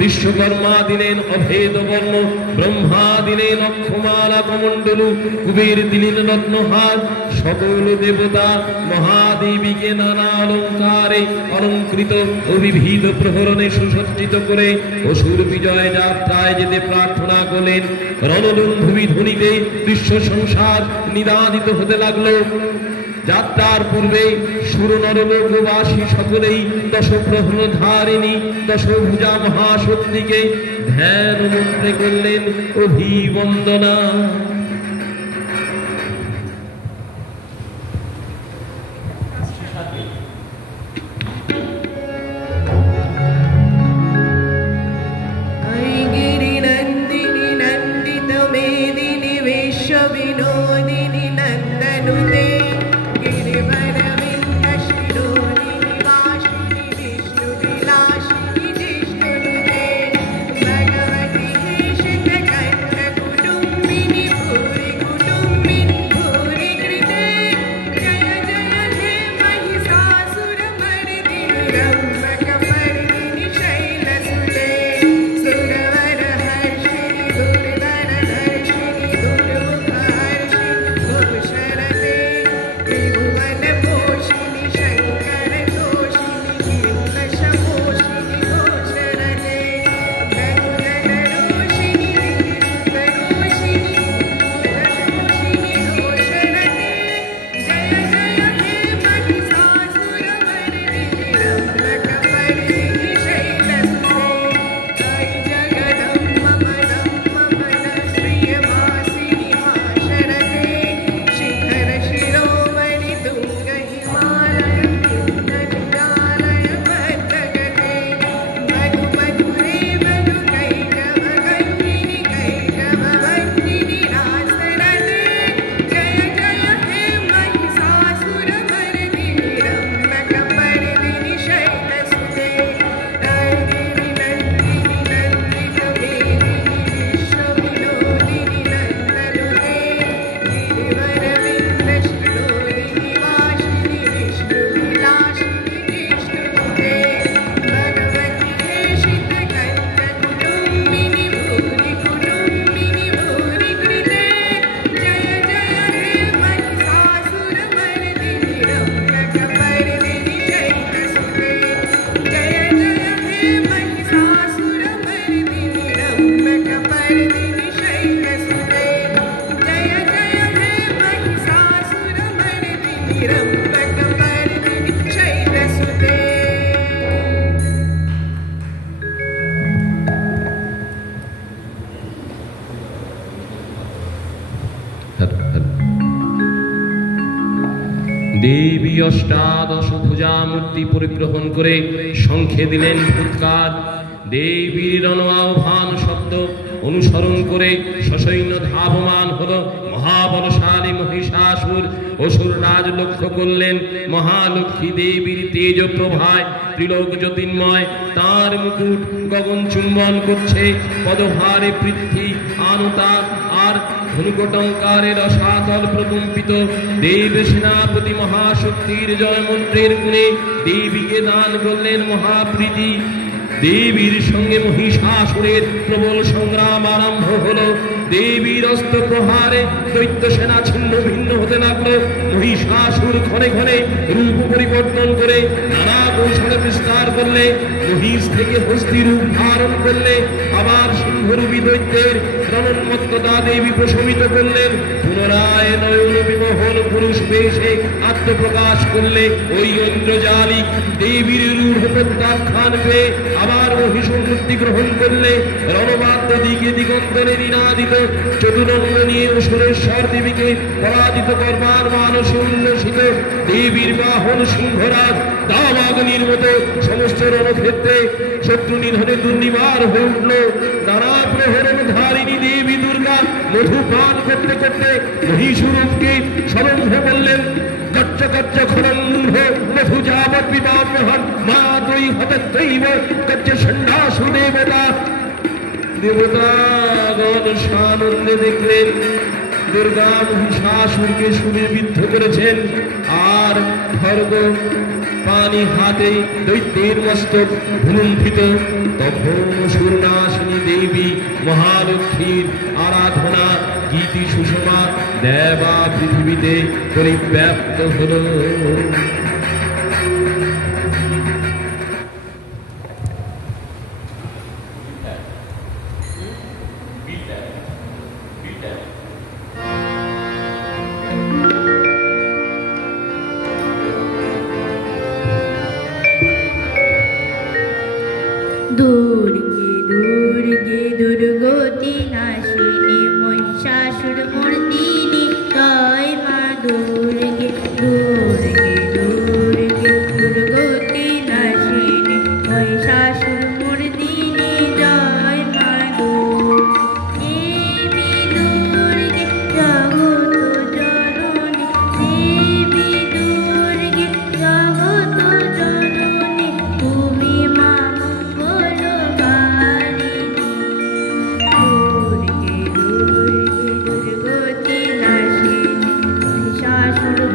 বিশ্বকর্মা দিলেন অভেদ বর্ণ, ব্রহ্মা দিলেন অক্ষমালা কমণ্ডলু, কুবের দিলেন রত্নহার। সকল দেবতা মহাদেবীকে নানা অলঙ্কারে অলঙ্কৃত ও বিবিধ প্রহরণে সুসজ্জিত করে অসুর বিজয় যাত্রায় যেতে প্রার্থনা করলেন। রণদুন্ধুবি ধ্বনিতে বিশ্ব সংসার নিনাদিত হতে লাগলো। যাত্রার পূর্বে সুর নরলোকবাসী সকলেই দশপ্রহণ ধারিণী দশভুজা মহাশক্তিকে ধ্যান মন্ত্রে করলেন অভিবন্দনা। দেবী অষ্টাদশ ভুজা মূর্তি পরিগ্রহণ করে শঙ্খে দিলেন ফুৎকার। দেবীর রণাহ্বান শব্দ অনুসরণ করে সসৈন্য ধাবমান হলো মহাবলশালী মহিষাসুর। অসুর রাজ লক্ষ্য করলেন মহালক্ষ্মী দেবীর তেজ প্রভায় ত্রিলোক জ্যোতির্ময়, তার মুকুট গগন চুম্বন করছে, পদভারে পৃথ্বী আনুতা আর ধনুকটঙ্কারের অসাতল প্রকম্পিত। দেব সেনাপতি মহাশক্তির জয় মন্ত্রের গুণে দেবীকে দান করলেন মহাপ্রীতি। দেবীর সঙ্গে মহিষাসুরের প্রবল সংগ্রাম আরম্ভ হলো। দেবীর অস্ত্র প্রহারে দৈত্য সেনা ছিন্ন ভিন্ন হতে লাগলো। মহিষাসুর ক্ষণে ক্ষণে রূপ পরিবর্তন করে নানা কৌশলে বিস্তার করলে, মহিষ থেকে হস্তি রূপ ধারণ করলে, আবার সিংহরূপী দৈত্যের রণোন্মত্ততা দেবী প্রশমিত করলেন। পুনরায় নয়ন বিমোহন পুরুষ বেশে আত্মপ্রকাশ করলে। ওই ঐন্দ্রজালিক দেবীর রূঢ় প্রত্যাখ্যান পেয়ে আবার মহিষমূর্তি গ্রহণ করলে। রণবাদ্য দিকে দিগন্তরে নিনাদিত চতুরঙ্গ নিয়ে সুরেশ্বর দেবীকে পরাজিত করবার মানসে উল্লসিত দেবীর বাহন সিংহরাজ দাবাগ্নির মতো সমস্ত রণক্ষেত্রে শত্রু নিধনে দুর্নিবার হয়ে উঠল। নানা প্রহরণ ধারিণী দেবী দুর্গা মধু পান করতে করতে মহিষরূপকে স্মরণে বললেন, গচ্ছ গচ্ছ খরন্ভ মধু যাবৎ বিবাহ্যহন মা দৈ হতৈব গচ্ছ ষণ্ডাসু দেবতা। দেবতাগণ সানন্দে দেখলেন দুর্গা মহিষাসুরকে সুরে বিদ্ধ করেছেন। আর খড়গ পানি হাতে দৈত্যের মস্তক ভুলুণ্ঠিত। তখন সুরনাশিনী দেবী মহালক্ষ্মীর আরাধনা গীতি সুষমা দেবা পৃথিবীতে পরিব্যাপ্ত হল। দুর্গে দুর্গে দুর্গতি নাশিনী মহিষাসুর মর্দিনী জয় মা দুর্গে। দুর্গে দুর্গে দুর্গতি নাশিনী মহিষাসুর মর্দিনী জয় মা দুর্গে। দেবী দুর্গে জগৎ জননী, দেবী দুর্গে জগৎ জননী, তুমি মা দুর্গে দুর্গে দুর্গতি নাশিনী মহিষাসুর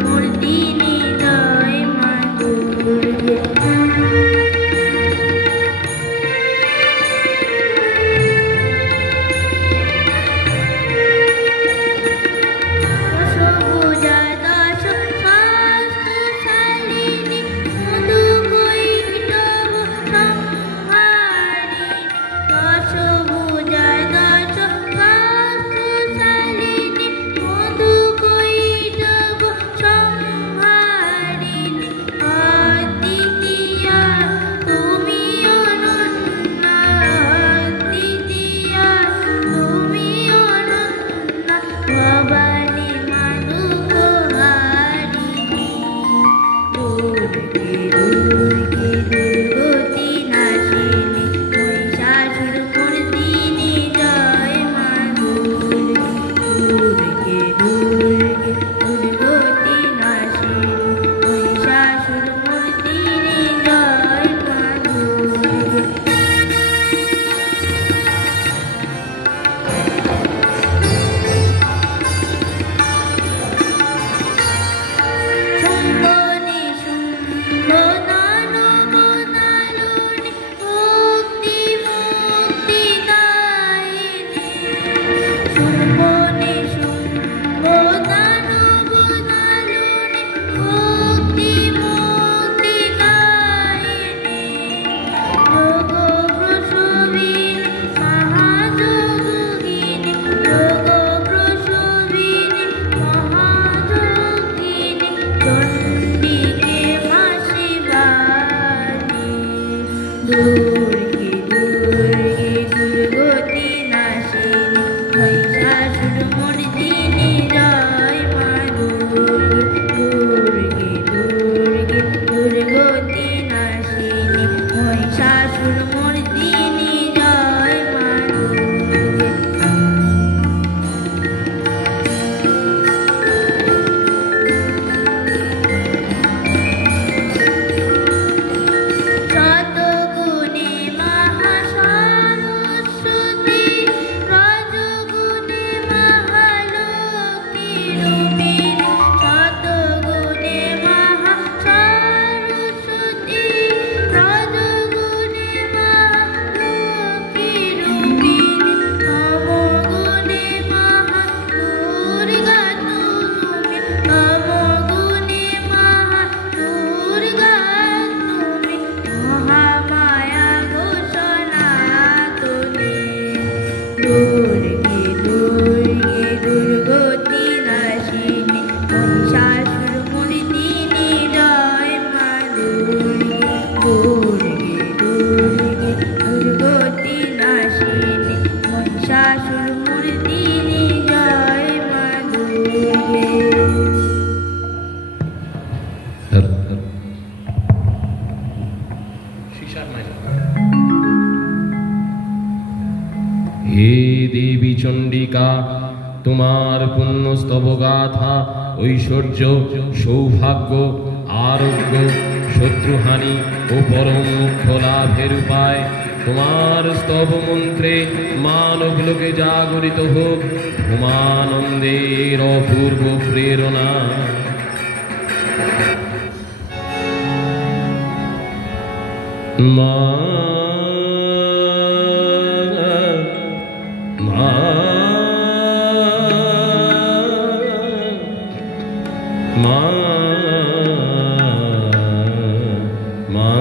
হে দেবী চণ্ডিকা, তোমার পুণ্যস্তব গাথা, ঐশ্বর্য, সৌভাগ্য, আরোগ্য, শত্রুহানি ও পরম মোক্ষ লাভের উপায় তোমার স্তব মন্ত্রে মানব লোকে জাগরিত হোক উমানন্দের অপূর্ব প্রেরণা। মা মা মা মা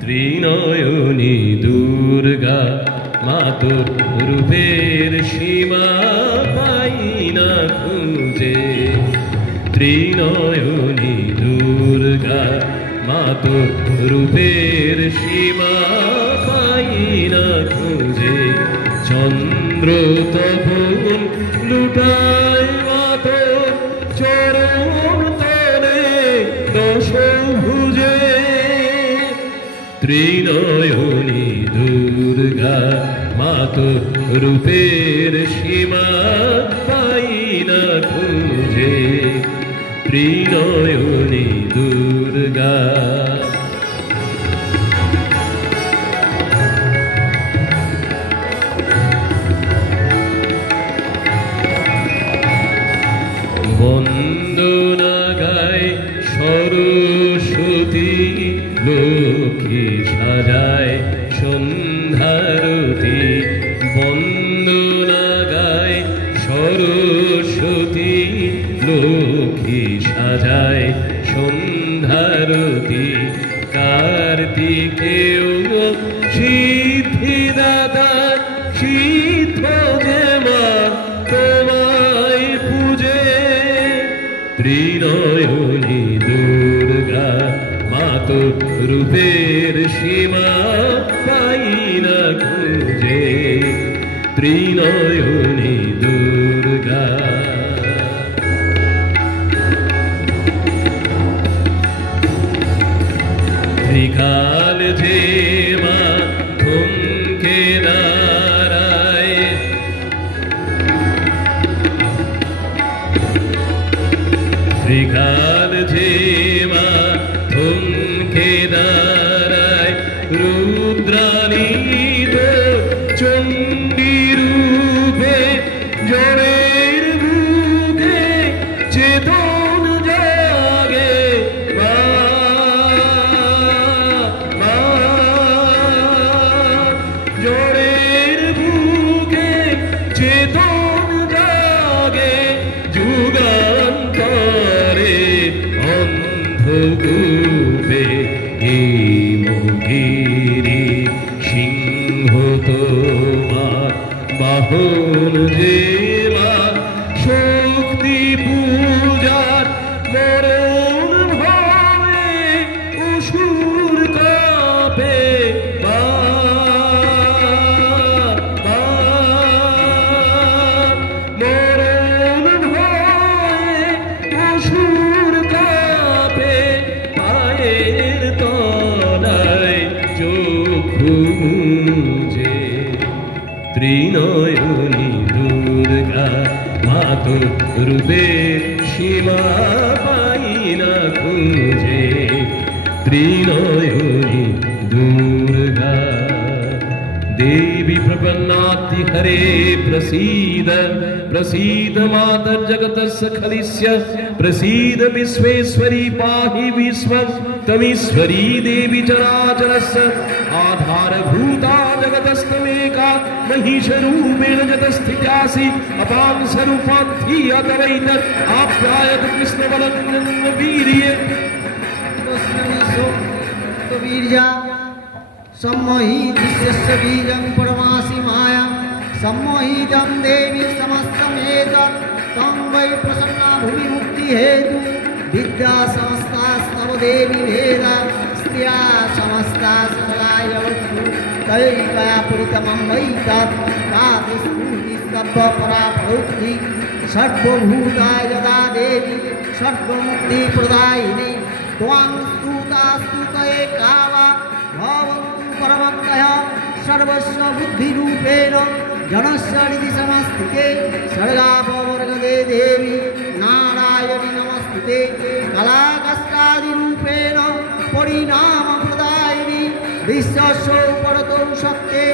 ত্রিনয়নী দুর্গা মাতো রূপের সীমা পাই না খুঁজে। ত্রিনয়নী দুর্গা মাতো রূপের সীমা পাই না খুঁজে। চন্দ্র তপন লুটায় মাতো চরণ তলে দশভুজে। ত্রিনয়নী দুর্গা মাতো রূপের সীমা পাই না খুঁজে। ত্রিনয়নী দুর্গা বন্দনা গায় সরস্বতী, লক্ষ্মী সাজায় সন্ধ্যারতি। বন্দনা গায় সরস্বতী, লক্ষ্মী সাজায় সন্ধ্যারতি। কার্তিকেয় সিদ্ধিদাতা, সিদ্ধ যে মা তোমায় পূজে। ত্রিনয়নী দুর্গা মাতো রূপের সীমা পাই না খুঁজে। ত্রিনয়নী দুর্গা ত্রিকাল যে মা থমকে দাঁড়ায়। ত্রিকাল যে মা থমকে দাঁড়ায়। রুদ্রানীত চণ্ডী রূপে জড়ের বুকে চেতন জাগে। মা মা জড়ের বুকে চেতন জাগে। যুগান্তরে অন্ধকূপে হিমগিরি সিংহ তোমার বাহন যে মা। শক্তি পূজার মরণ ভয়ে অসুর কাঁপে। মা মা মরণ ভয়ে অসুর কাঁপে। পায়ের তলায় চক্ষু মুজে। ত্রিনয়নী দুর্গা মাতো রূপের সীমা পাই না খুঁজে। ত্রিনয়নী দুর্গা देवी प्रपन्नाति हरे प्रसीद प्रसीद मातर जगतस्य खलिस्य प्रसीद विश्वेश्वरी पाहि विश्वं तमीश्वरी देवी चराचरस्य आधारभूता जगतस्तमेका महिषरूपेण जगतस्थितासि अपां स्वरूपान्ति अतवैत आप्यायत कृष्णबलं वीर्ये वीर्या सम्मोहि विश्वस्य बीजं परमासि माया सम्मोहितं देवी समस्तमेतत् तं वै प्रसन्ना भुवि मुक्तिहेतु विद्या समस्तास्तव देवी भेदा स्त्रिया समस्ता सकलायवतु तैकया पुरितमं वै तत् तातिस्फूर्तिस्तव परा प्रवृत्ति सर्वभूताय यदा देवी सर्वमुक्तिप्रदायिनी त्वां स्तुता स्तुतये कावा भवन्तु परमक्तयः सर्वस्व बुद्धिरूपेण जनस्य हृदि समस्तिके सर्गापवर्गदे देवी नारायणि नमस्ते कलाकष्टादिरूपेण परिणामप्रदायिनी विश्वस्य परतो सत्ये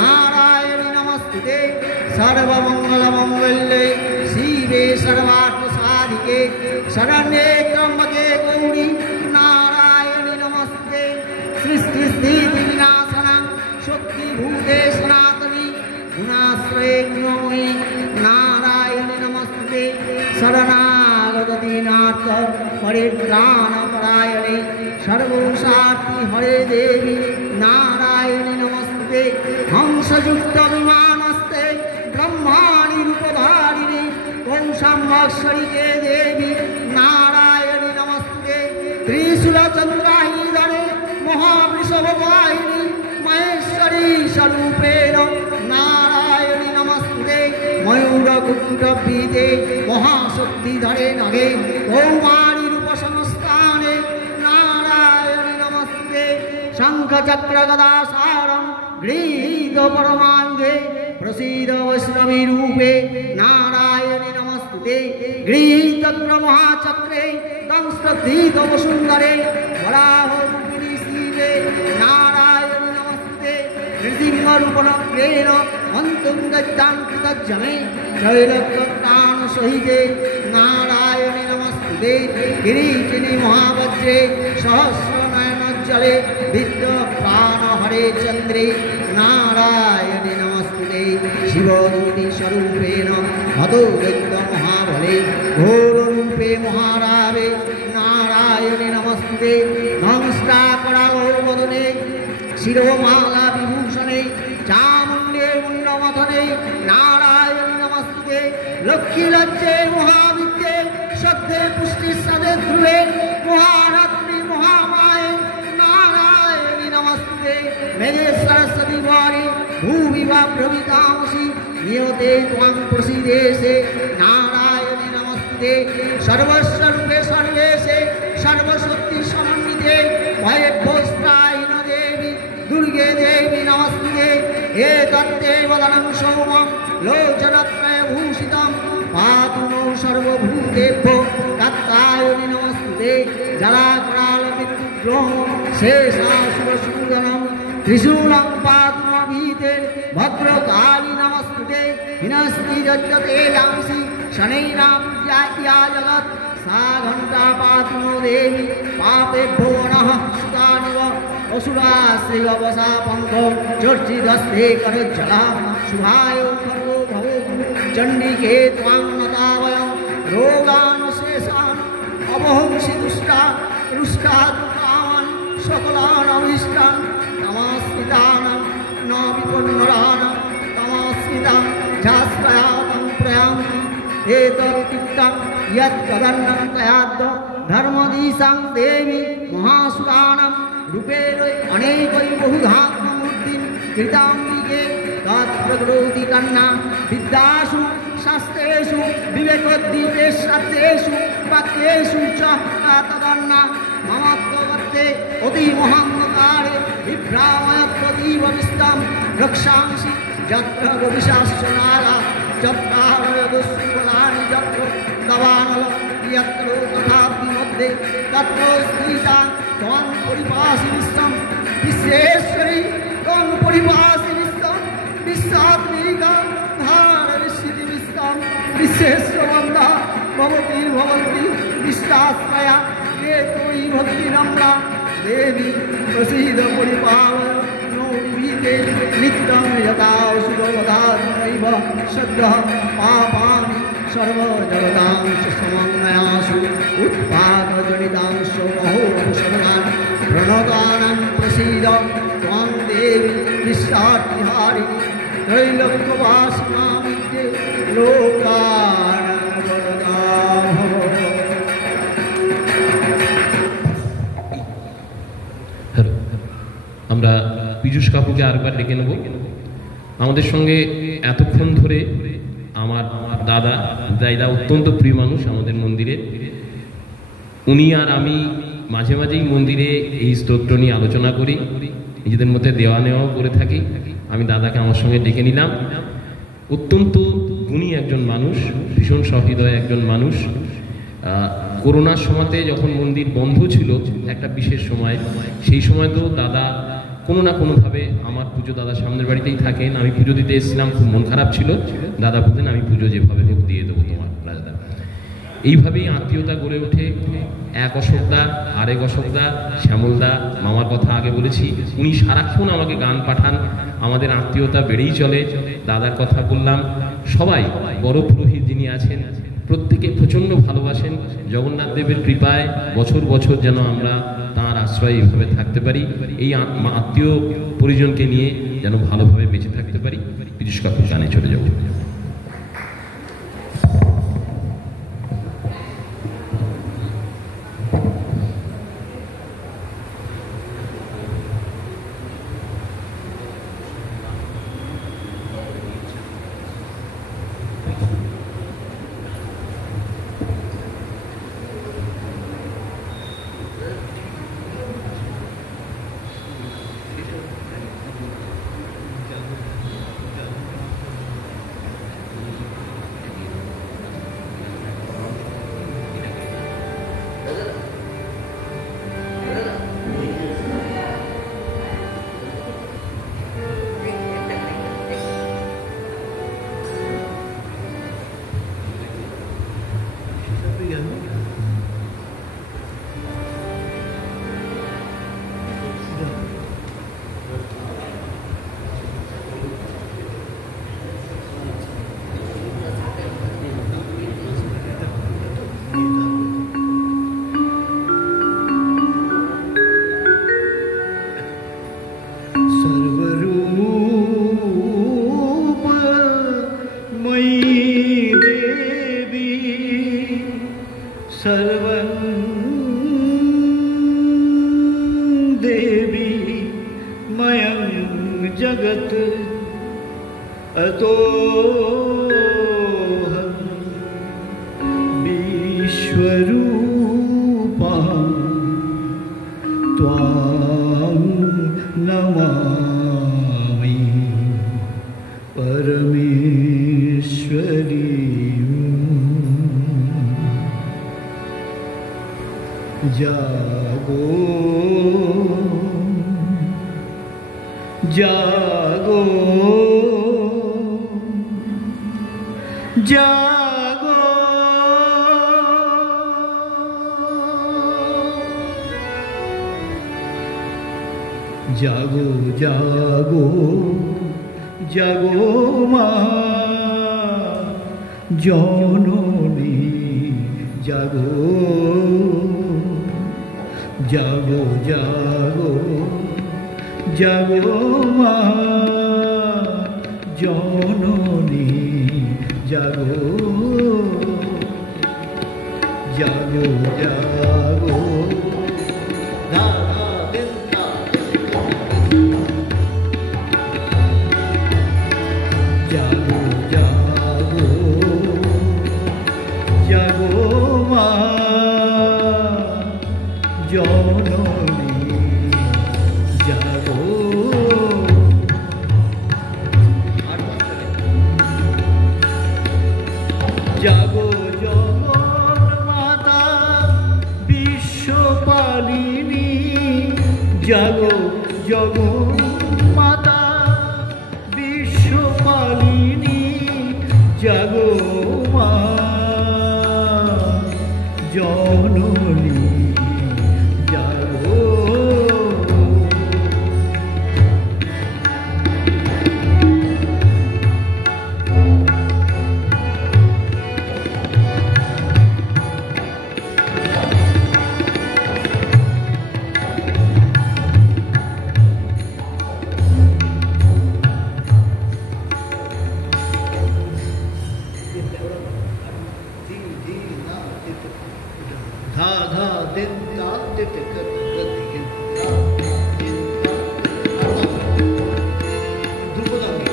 नारायणि नमस्ते सर्वमङ्गलमङ्गल्ये शिवे सर्वार्थसाधिके शरण्ये त्र्यम्बके गौरी नारायणि नमस्ते सृष्टिस्थितिविनाशनं शक्तिभूते सनातनी गुणाश्रये गुणमयी नारायणि नमस्ते शरणागतदीनार्थ परित्राणपरायणे सर्वसार्थी हरे देवी नारायणि नमस्ते हंसयुक्तविमानस्ते ब्रह्माणि रूपधारिणी वंशमक्षरिके देवी नारायणि नमस्ते त्रिशूलचन्द्रायुधरे महावृषभवाहिनी महेश्वरी स्वरूपेण नारायणि नमस्ते मयूरकुक्कुटभीते महाशक्तिधरे नगे कौमारी रूपसंस्थाने नारायणि नमस्ते शङ्खचक्रगदासारं गृहीत परमायुधे प्रसीद वैष्णवी रूपे नारायणि नमस्ते गृहीत महाचक्रे दंष्टित वसुन्धरे वराहरूपिणी शिवे नारायणि नमस्ते नृसिंहरूपणग्रेण हन्तुङ्गज्जाङ्कृतज्जमे त्रैलोक्यत्राणसहिते नारायणि नमस्ते किरीटिनि महावज्रे सहस्रनयनोज्ज्वले विद्यप्राणहरे चन्द्रे नारायणि नमस्ते शिवदूतिस्वरूपेण हतोदग्धमहाबले घोररूपे महारावे नारायणि नमस्ते हंस्टाकरावदने शिरोमाला विभूषणे चामुण्डे मुण्डमथने नारायणि नमस्ते लक्ष्मीलज्जे महाविद्ये श्रद्धे पुष्टिसदे ध्रुवे महारात्रि महामाये नारायणि नमस्ते मेरे सरस्वती वाणी भूमि वा प्रवितामसि नियते त्वां प्रसीदेशे नारायणि नमस्ते सर्वस्वरूपे सर्वेशे सर्वशक्ति समन्विते भयभ्यस्त्रायिन देवी दुर्गे देवी नमस्ते एतत्ते वदनं सौमं लोचनत्रयभूषितं पातु नो सर्वभूतेभ्यो कात्यायनि नमस्ते जलाकरालविद्रोहं शेषासुरसूदनं त्रिशूलं पातु नो भीते भद्रकाली नमस्ते हिनस्ति यज्जते यांसि शनैनां या जगत् सा घण्टा पातु नो देवी पापेभ्यो नः सुतानिव असुराश्रियवसा पन्थो चर्चिदस्ते करज्जला शुभायो खर्गो भवो चण्डिके त्वां नता वयं रोगान् शेषान् अवहंसि दुष्टा रुष्टान् सकलान् अभीष्टान् तमास्मितानां न विपन्नराणां तमास्मितां झास्त्रयातं प्रयान्ति एतत्कृतं यत्कदन्नं तयाद् धर्मदीशां देवी महासुराणां रूपेण अनेकै बहुधात्ममूर्तिं कृताम्बिके तत्प्रकरोति कन्या विद्यासु शास्त्रेषु विवेकोद्दीपे सत्येषु वाक्येषु च तदन्ना ममत्ववर्ते अतिमहान्धकारे विभ्रामयत्वतीव विस्तं रक्षांसि यत्र गविशास्त्रनागा चत्तारयदुष्फलानि यत्र दवानल यत्र तथापि मध्ये तत्र स्थिता त्वं परिपासि विश्वं विश्वेश्वरी त्वं परिपासि विश्वं विश्वात्मिका धारयिष्यति विश्वं विश्वेश्वरवन्दा भवती भवन्ति विश्वाश्रया ये त्वयि भक्तिनम्रा देवी प्रसीद परिपालय नो विभीते नित्यं यथा सुरवधानैव सद्यः पापानि सर्वजगतांश समन्वयासु उत्पादजनितांश महोपसर्गान् प्रणतानां प्रसीद त्वां देवी विश्वार्तिहारिणि त्रैलोक्यवासिनामिते लोकानवरदा भव। আমরা পীযূষ কাকুকে আরেকবার ডেকে নেব। আমাদের সঙ্গে এতক্ষণ ধরে আমার দাদা অত্যন্ত প্রিয় মানুষ আমাদের মন্দিরে। উনি আর আমি মাঝে মাঝেই মন্দিরে এই স্তোত্র নিয়ে আলোচনা করি, নিজেদের মধ্যে দেওয়া নেওয়াও করে থাকি। আমি দাদাকে আমার সঙ্গে ডেকে নিলাম। অত্যন্ত গুণী একজন মানুষ, ভীষণ সহৃদয় একজন মানুষ। করোনার সময়তে যখন মন্দির বন্ধ ছিল একটা বিশেষ সময়, সেই সময় তো দাদা কোনো না কোনোভাবে আমার পুজো, দাদা সামনের বাড়িতেই থাকেন, আমি পুজো দিতে এসেছিলাম, খুব মন খারাপ ছিল। দাদা বলতেন আমি পুজো যেভাবে হোক দিয়ে দেবো তোমার রাজদা। এইভাবেই আত্মীয়তা গড়ে ওঠে। এক অশোকদা, আরেক অশোকদা, শ্যামলদা, মামার কথা আগে বলেছি, উনি সারাক্ষণ আমাকে গান পাঠান, আমাদের আত্মীয়তা বেড়েই চলে। দাদার কথা বললাম, সবাই বড় পুরোহিত যিনি আছেন প্রত্যেকে প্রচণ্ড ভালোবাসেন। জগন্নাথ দেবের কৃপায় বছর বছর যেন আমরা তাঁর আশ্রয়ে এইভাবে থাকতে পারি, এই আত্মীয় পরিজনকে নিয়ে যেন ভালোভাবে বেঁচে থাকতে পারি। পীযূষ কাকুর গানে চলে যাব। जगत अतोहं विश्वरूपा त्वां नमामि परमेश्वरी। जागो जागो जागो जागो जागो जागो माँ जननी जागो जागो जागो जागो माँ जननी जागो जागो जागो जागो जागो जागो माँ जननी जागो। जागो जगत माता विश्वपालिनी जागो जगत माता विश्वपालिनी जागो माँ जननी जागो। धा धा दिन ता तित कर दिन धा दिन ध्रुपदानी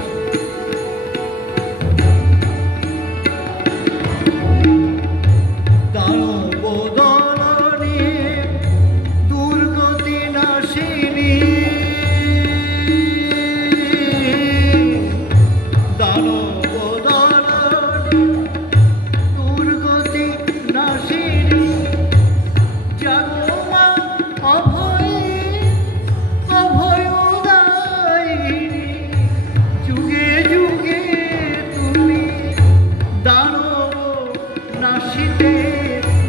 নাশিতে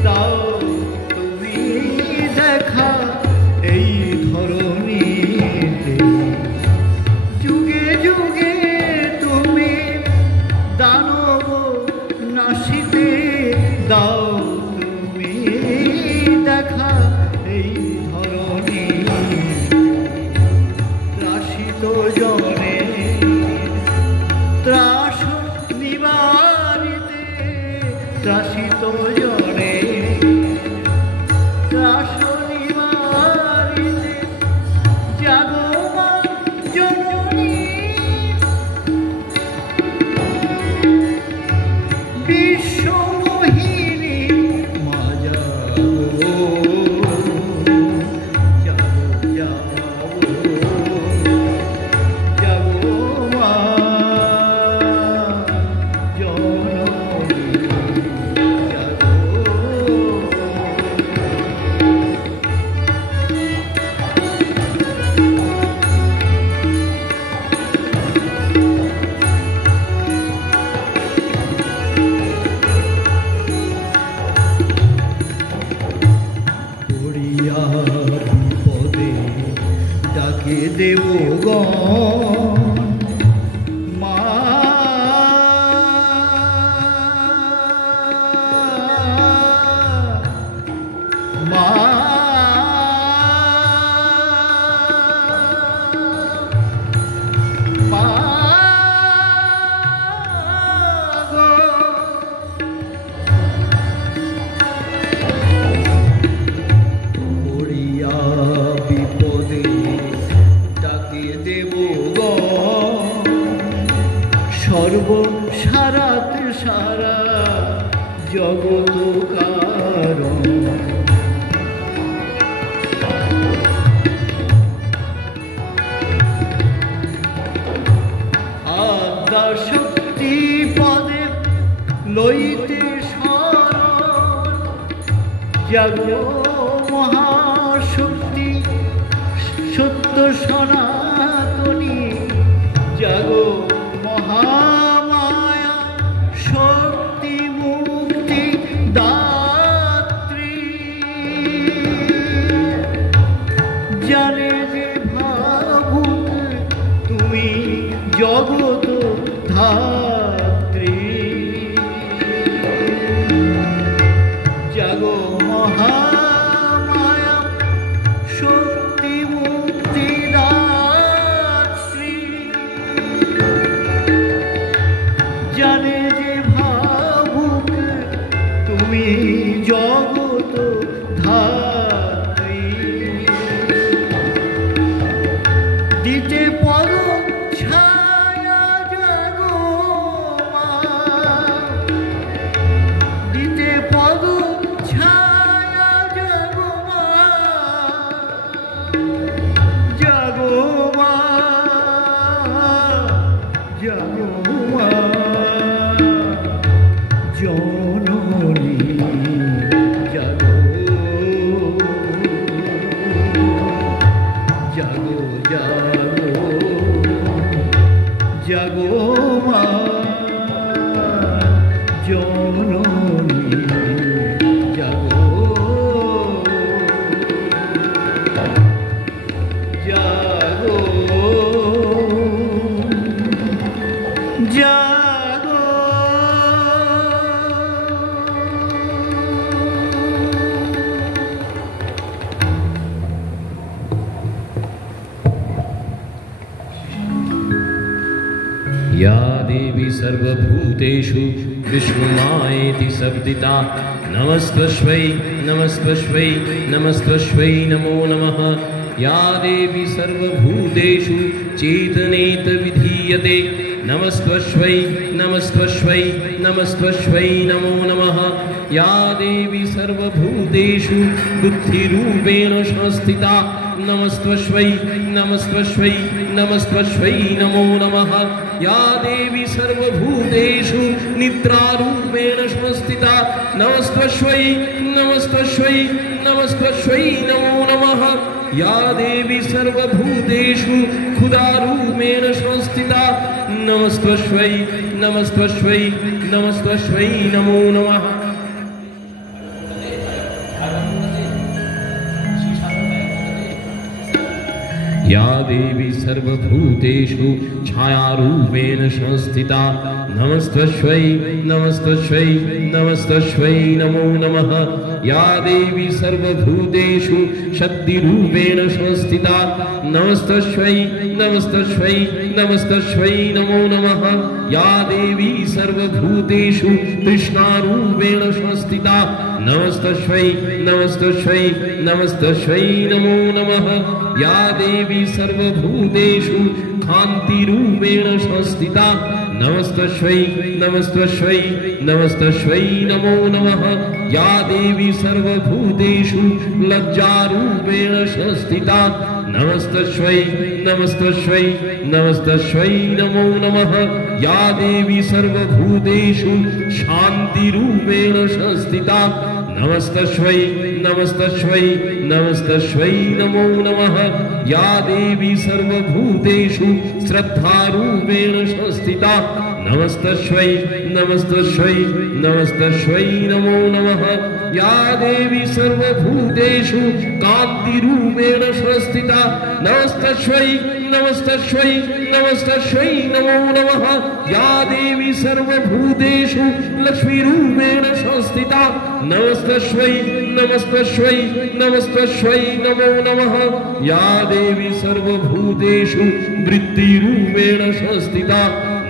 দাও তুমি দেখা এই ধরণীতে। যুগে যুগে তুমি দানব নাশিতে দাও তুমি দেখা এই ধরণী। ত্রাসিত জনে ত্রাস নিবারিতে, ত্রাসিত জনে ত্রাস নিবারিতে জাগো মা জননী। বিশ্বমোহিনী মা জাগো, জাগো জাগো জাগো মা জননী জাগো। পড়িয়া বিপদে ডাকে দেবগণ মা, মা মা গো। পড়িয়া বিপদে ডাকে দেবগণ সর্বসারাত সারা জগৎ কারণ। আদ্যা শক্তি পদে লইতে শরণ জাগো মহাশক্তি সত্য সনাতনী। জাগো মহামায়া শক্তি মুক্তি দাত্রী। জানে যে ভাবুক তুমি জগৎ ধাত্রী। জাগো মহামায়া শক্তি মুক্তি দাত্রী। জানে যে ভাবুক তুমি জগৎ ধাত্রী। দিতে পদ ছায়া জাগো মা, দিতে পদ ছায়া জাগো মা, জাগো মা জাগো মা জননী জাগো, জাগো জাগো জাগো মা জননী জাগো, জাগো জাগো। या देवी सर्वभूतेषु विश्वमायेति शब्दिता नमस्त्वश्वै नमस्त्वश्वै नमस्त्वश्वै नमो नमः। या देवी सर्वभूतेषु चेतनेत विधीयते नमस्त्वश्वै नमस्त्वश्वै नमस्त्वश्वै नमो नमः। या देवी सर्वभूतेषु बुद्धिरूपेण संस्थिता नमस्त्वश्वै नमस्त्वश्वै नमस्त्वश्वै नमो नमः। या देवी सर्वभूतेषु निद्रारूपेण संस्थिता नमस्त्वश्वै नमस्त्वश्वै नमस्त्वश्वै नमो नमः। या देवी सर्वभूतेषु क्षुधारूपेण संस्थिता नमस्तस्यै नमस्तस्यै नमस्तस्यै नमो नमः। या देवी सर्वभूतेषु छायारूपेण संस्थिता नमस्तस्यै नमस्तस्यै नमस्तस्यै नमो नमः। या देवी सर्वभूतेषु शक्तिरूपेण संस्थिता नमस्तस्यै नमस्तस्यै नमस्तस्यै नमो नमः। या देवी सर्वभूतेषु तृष्णारूपेण संस्थिता नमस्तस्यै नमस्तस्यै नमस्तस्यै नमो नमः। या देवी सर्वभूतेषु कान्तिरूपेण संस्थिता नमस्तस्यै नमस्तस्यै नमस्तस्यै नमो नमः। या देवी सर्वभूतेषु लज्जारूपेण संस्थिता नमस्तस्यै नमस्तस्यै नमस्तस्यै नमो नमः। या देवी सर्वभूतेषु शान्तिरूपेण संस्थिता नमस्तस्यै नमस्तस्यै नमस्तस्यै नमो नमः। या देवी सर्वभूतेषु श्रद्धारूपेण संस्थिता नमस्तस्यै नमस्तस्यै नमस्तस्यै नमो नमः। या देवी सर्वभूतेषु कान्तिरूपेण संस्थिता नमस्तस्यै नमस्तस्यै नमस्तस्यै नमो नमः। या देवी सर्वभूतेषु लक्ष्मीरूपेण संस्थिता नमस्तस्यै नमस्तस्यै नमस्तस्यै नमो नमः। या देवी सर्वभूतेषु वृत्तिरूपेण संस्थिता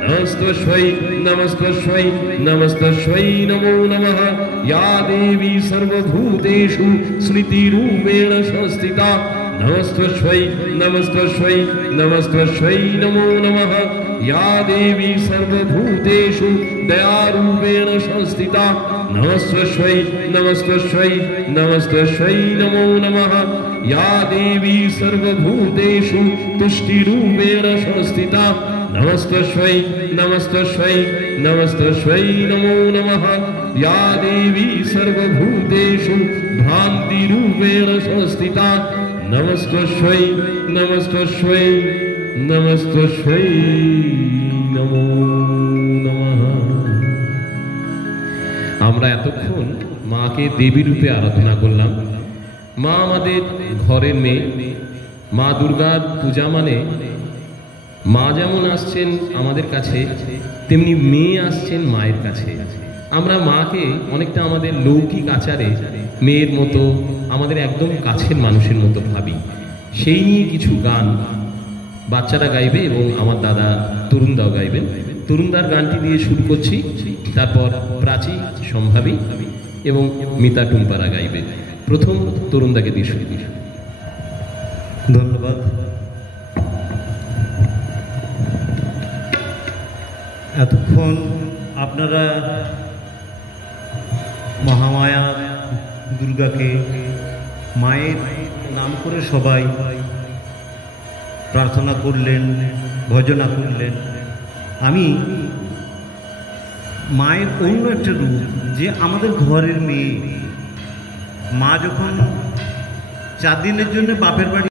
नमस्तस्यै नमस्तस्यै नमस्तस्यै नमो नमः। या देवी सर्वभूतेषु स्मृतिरूपेण संस्थिता नमस्तस्यै नमस्तस्यै नमस्तस्यै नमो नमः। या देवी सर्वभूतेषु दयारूपेण संस्थिता नमस्तस्यै नमस्तस्यै नमस्तस्यै नमो नमः। या देवी सर्वभूतेषु तुष्टिरूपेण संस्थिता नमस्तस्यै नमस्तस्यै नमस्तस्यै नमो नमः। या देवी सर्वभूतेषु भ्रान्तिरूपेण संस्थिता नमस्तस्यै नमस्तस्यै नमस्तस्यै नमो नमः। আমরা এতক্ষণ মাকে দেবী রূপে আরাধনা করলাম। মা আমাদের ঘরের মেয়ে। মা দুর্গার পূজা মানে মা যেমন আসছেন আমাদের কাছে, তেমনি মেয়ে আসছেন মায়ের কাছে। আমরা মাকে অনেকটা আমাদের লৌকিক আচারে মেয়ের মতো, আমাদের একদম কাছের মানুষের মতো ভাবি। সেই নিয়ে কিছু গান বাচ্চারা গাইবে এবং আমার দাদা তরুণদাও গাইবেন। তরুণদার গানটি দিয়ে শুরু করছি, তারপর প্রাচী, সম্ভাবী এবং মিতা টুম্পারা গাইবে। প্রথম তরুণদাকে দিয়ে শুরু করি। ধন্যবাদ। এতক্ষণ আপনারা মহামায়া দুর্গাকে মায়ের নাম করে সবাই প্রার্থনা করলেন, ভজনা করলেন। আমি মায়ের অন্য একটা রূপ, যে আমাদের ঘরের মেয়ে। মা যখন 4 দিনের জন্য বাপের বাড়ি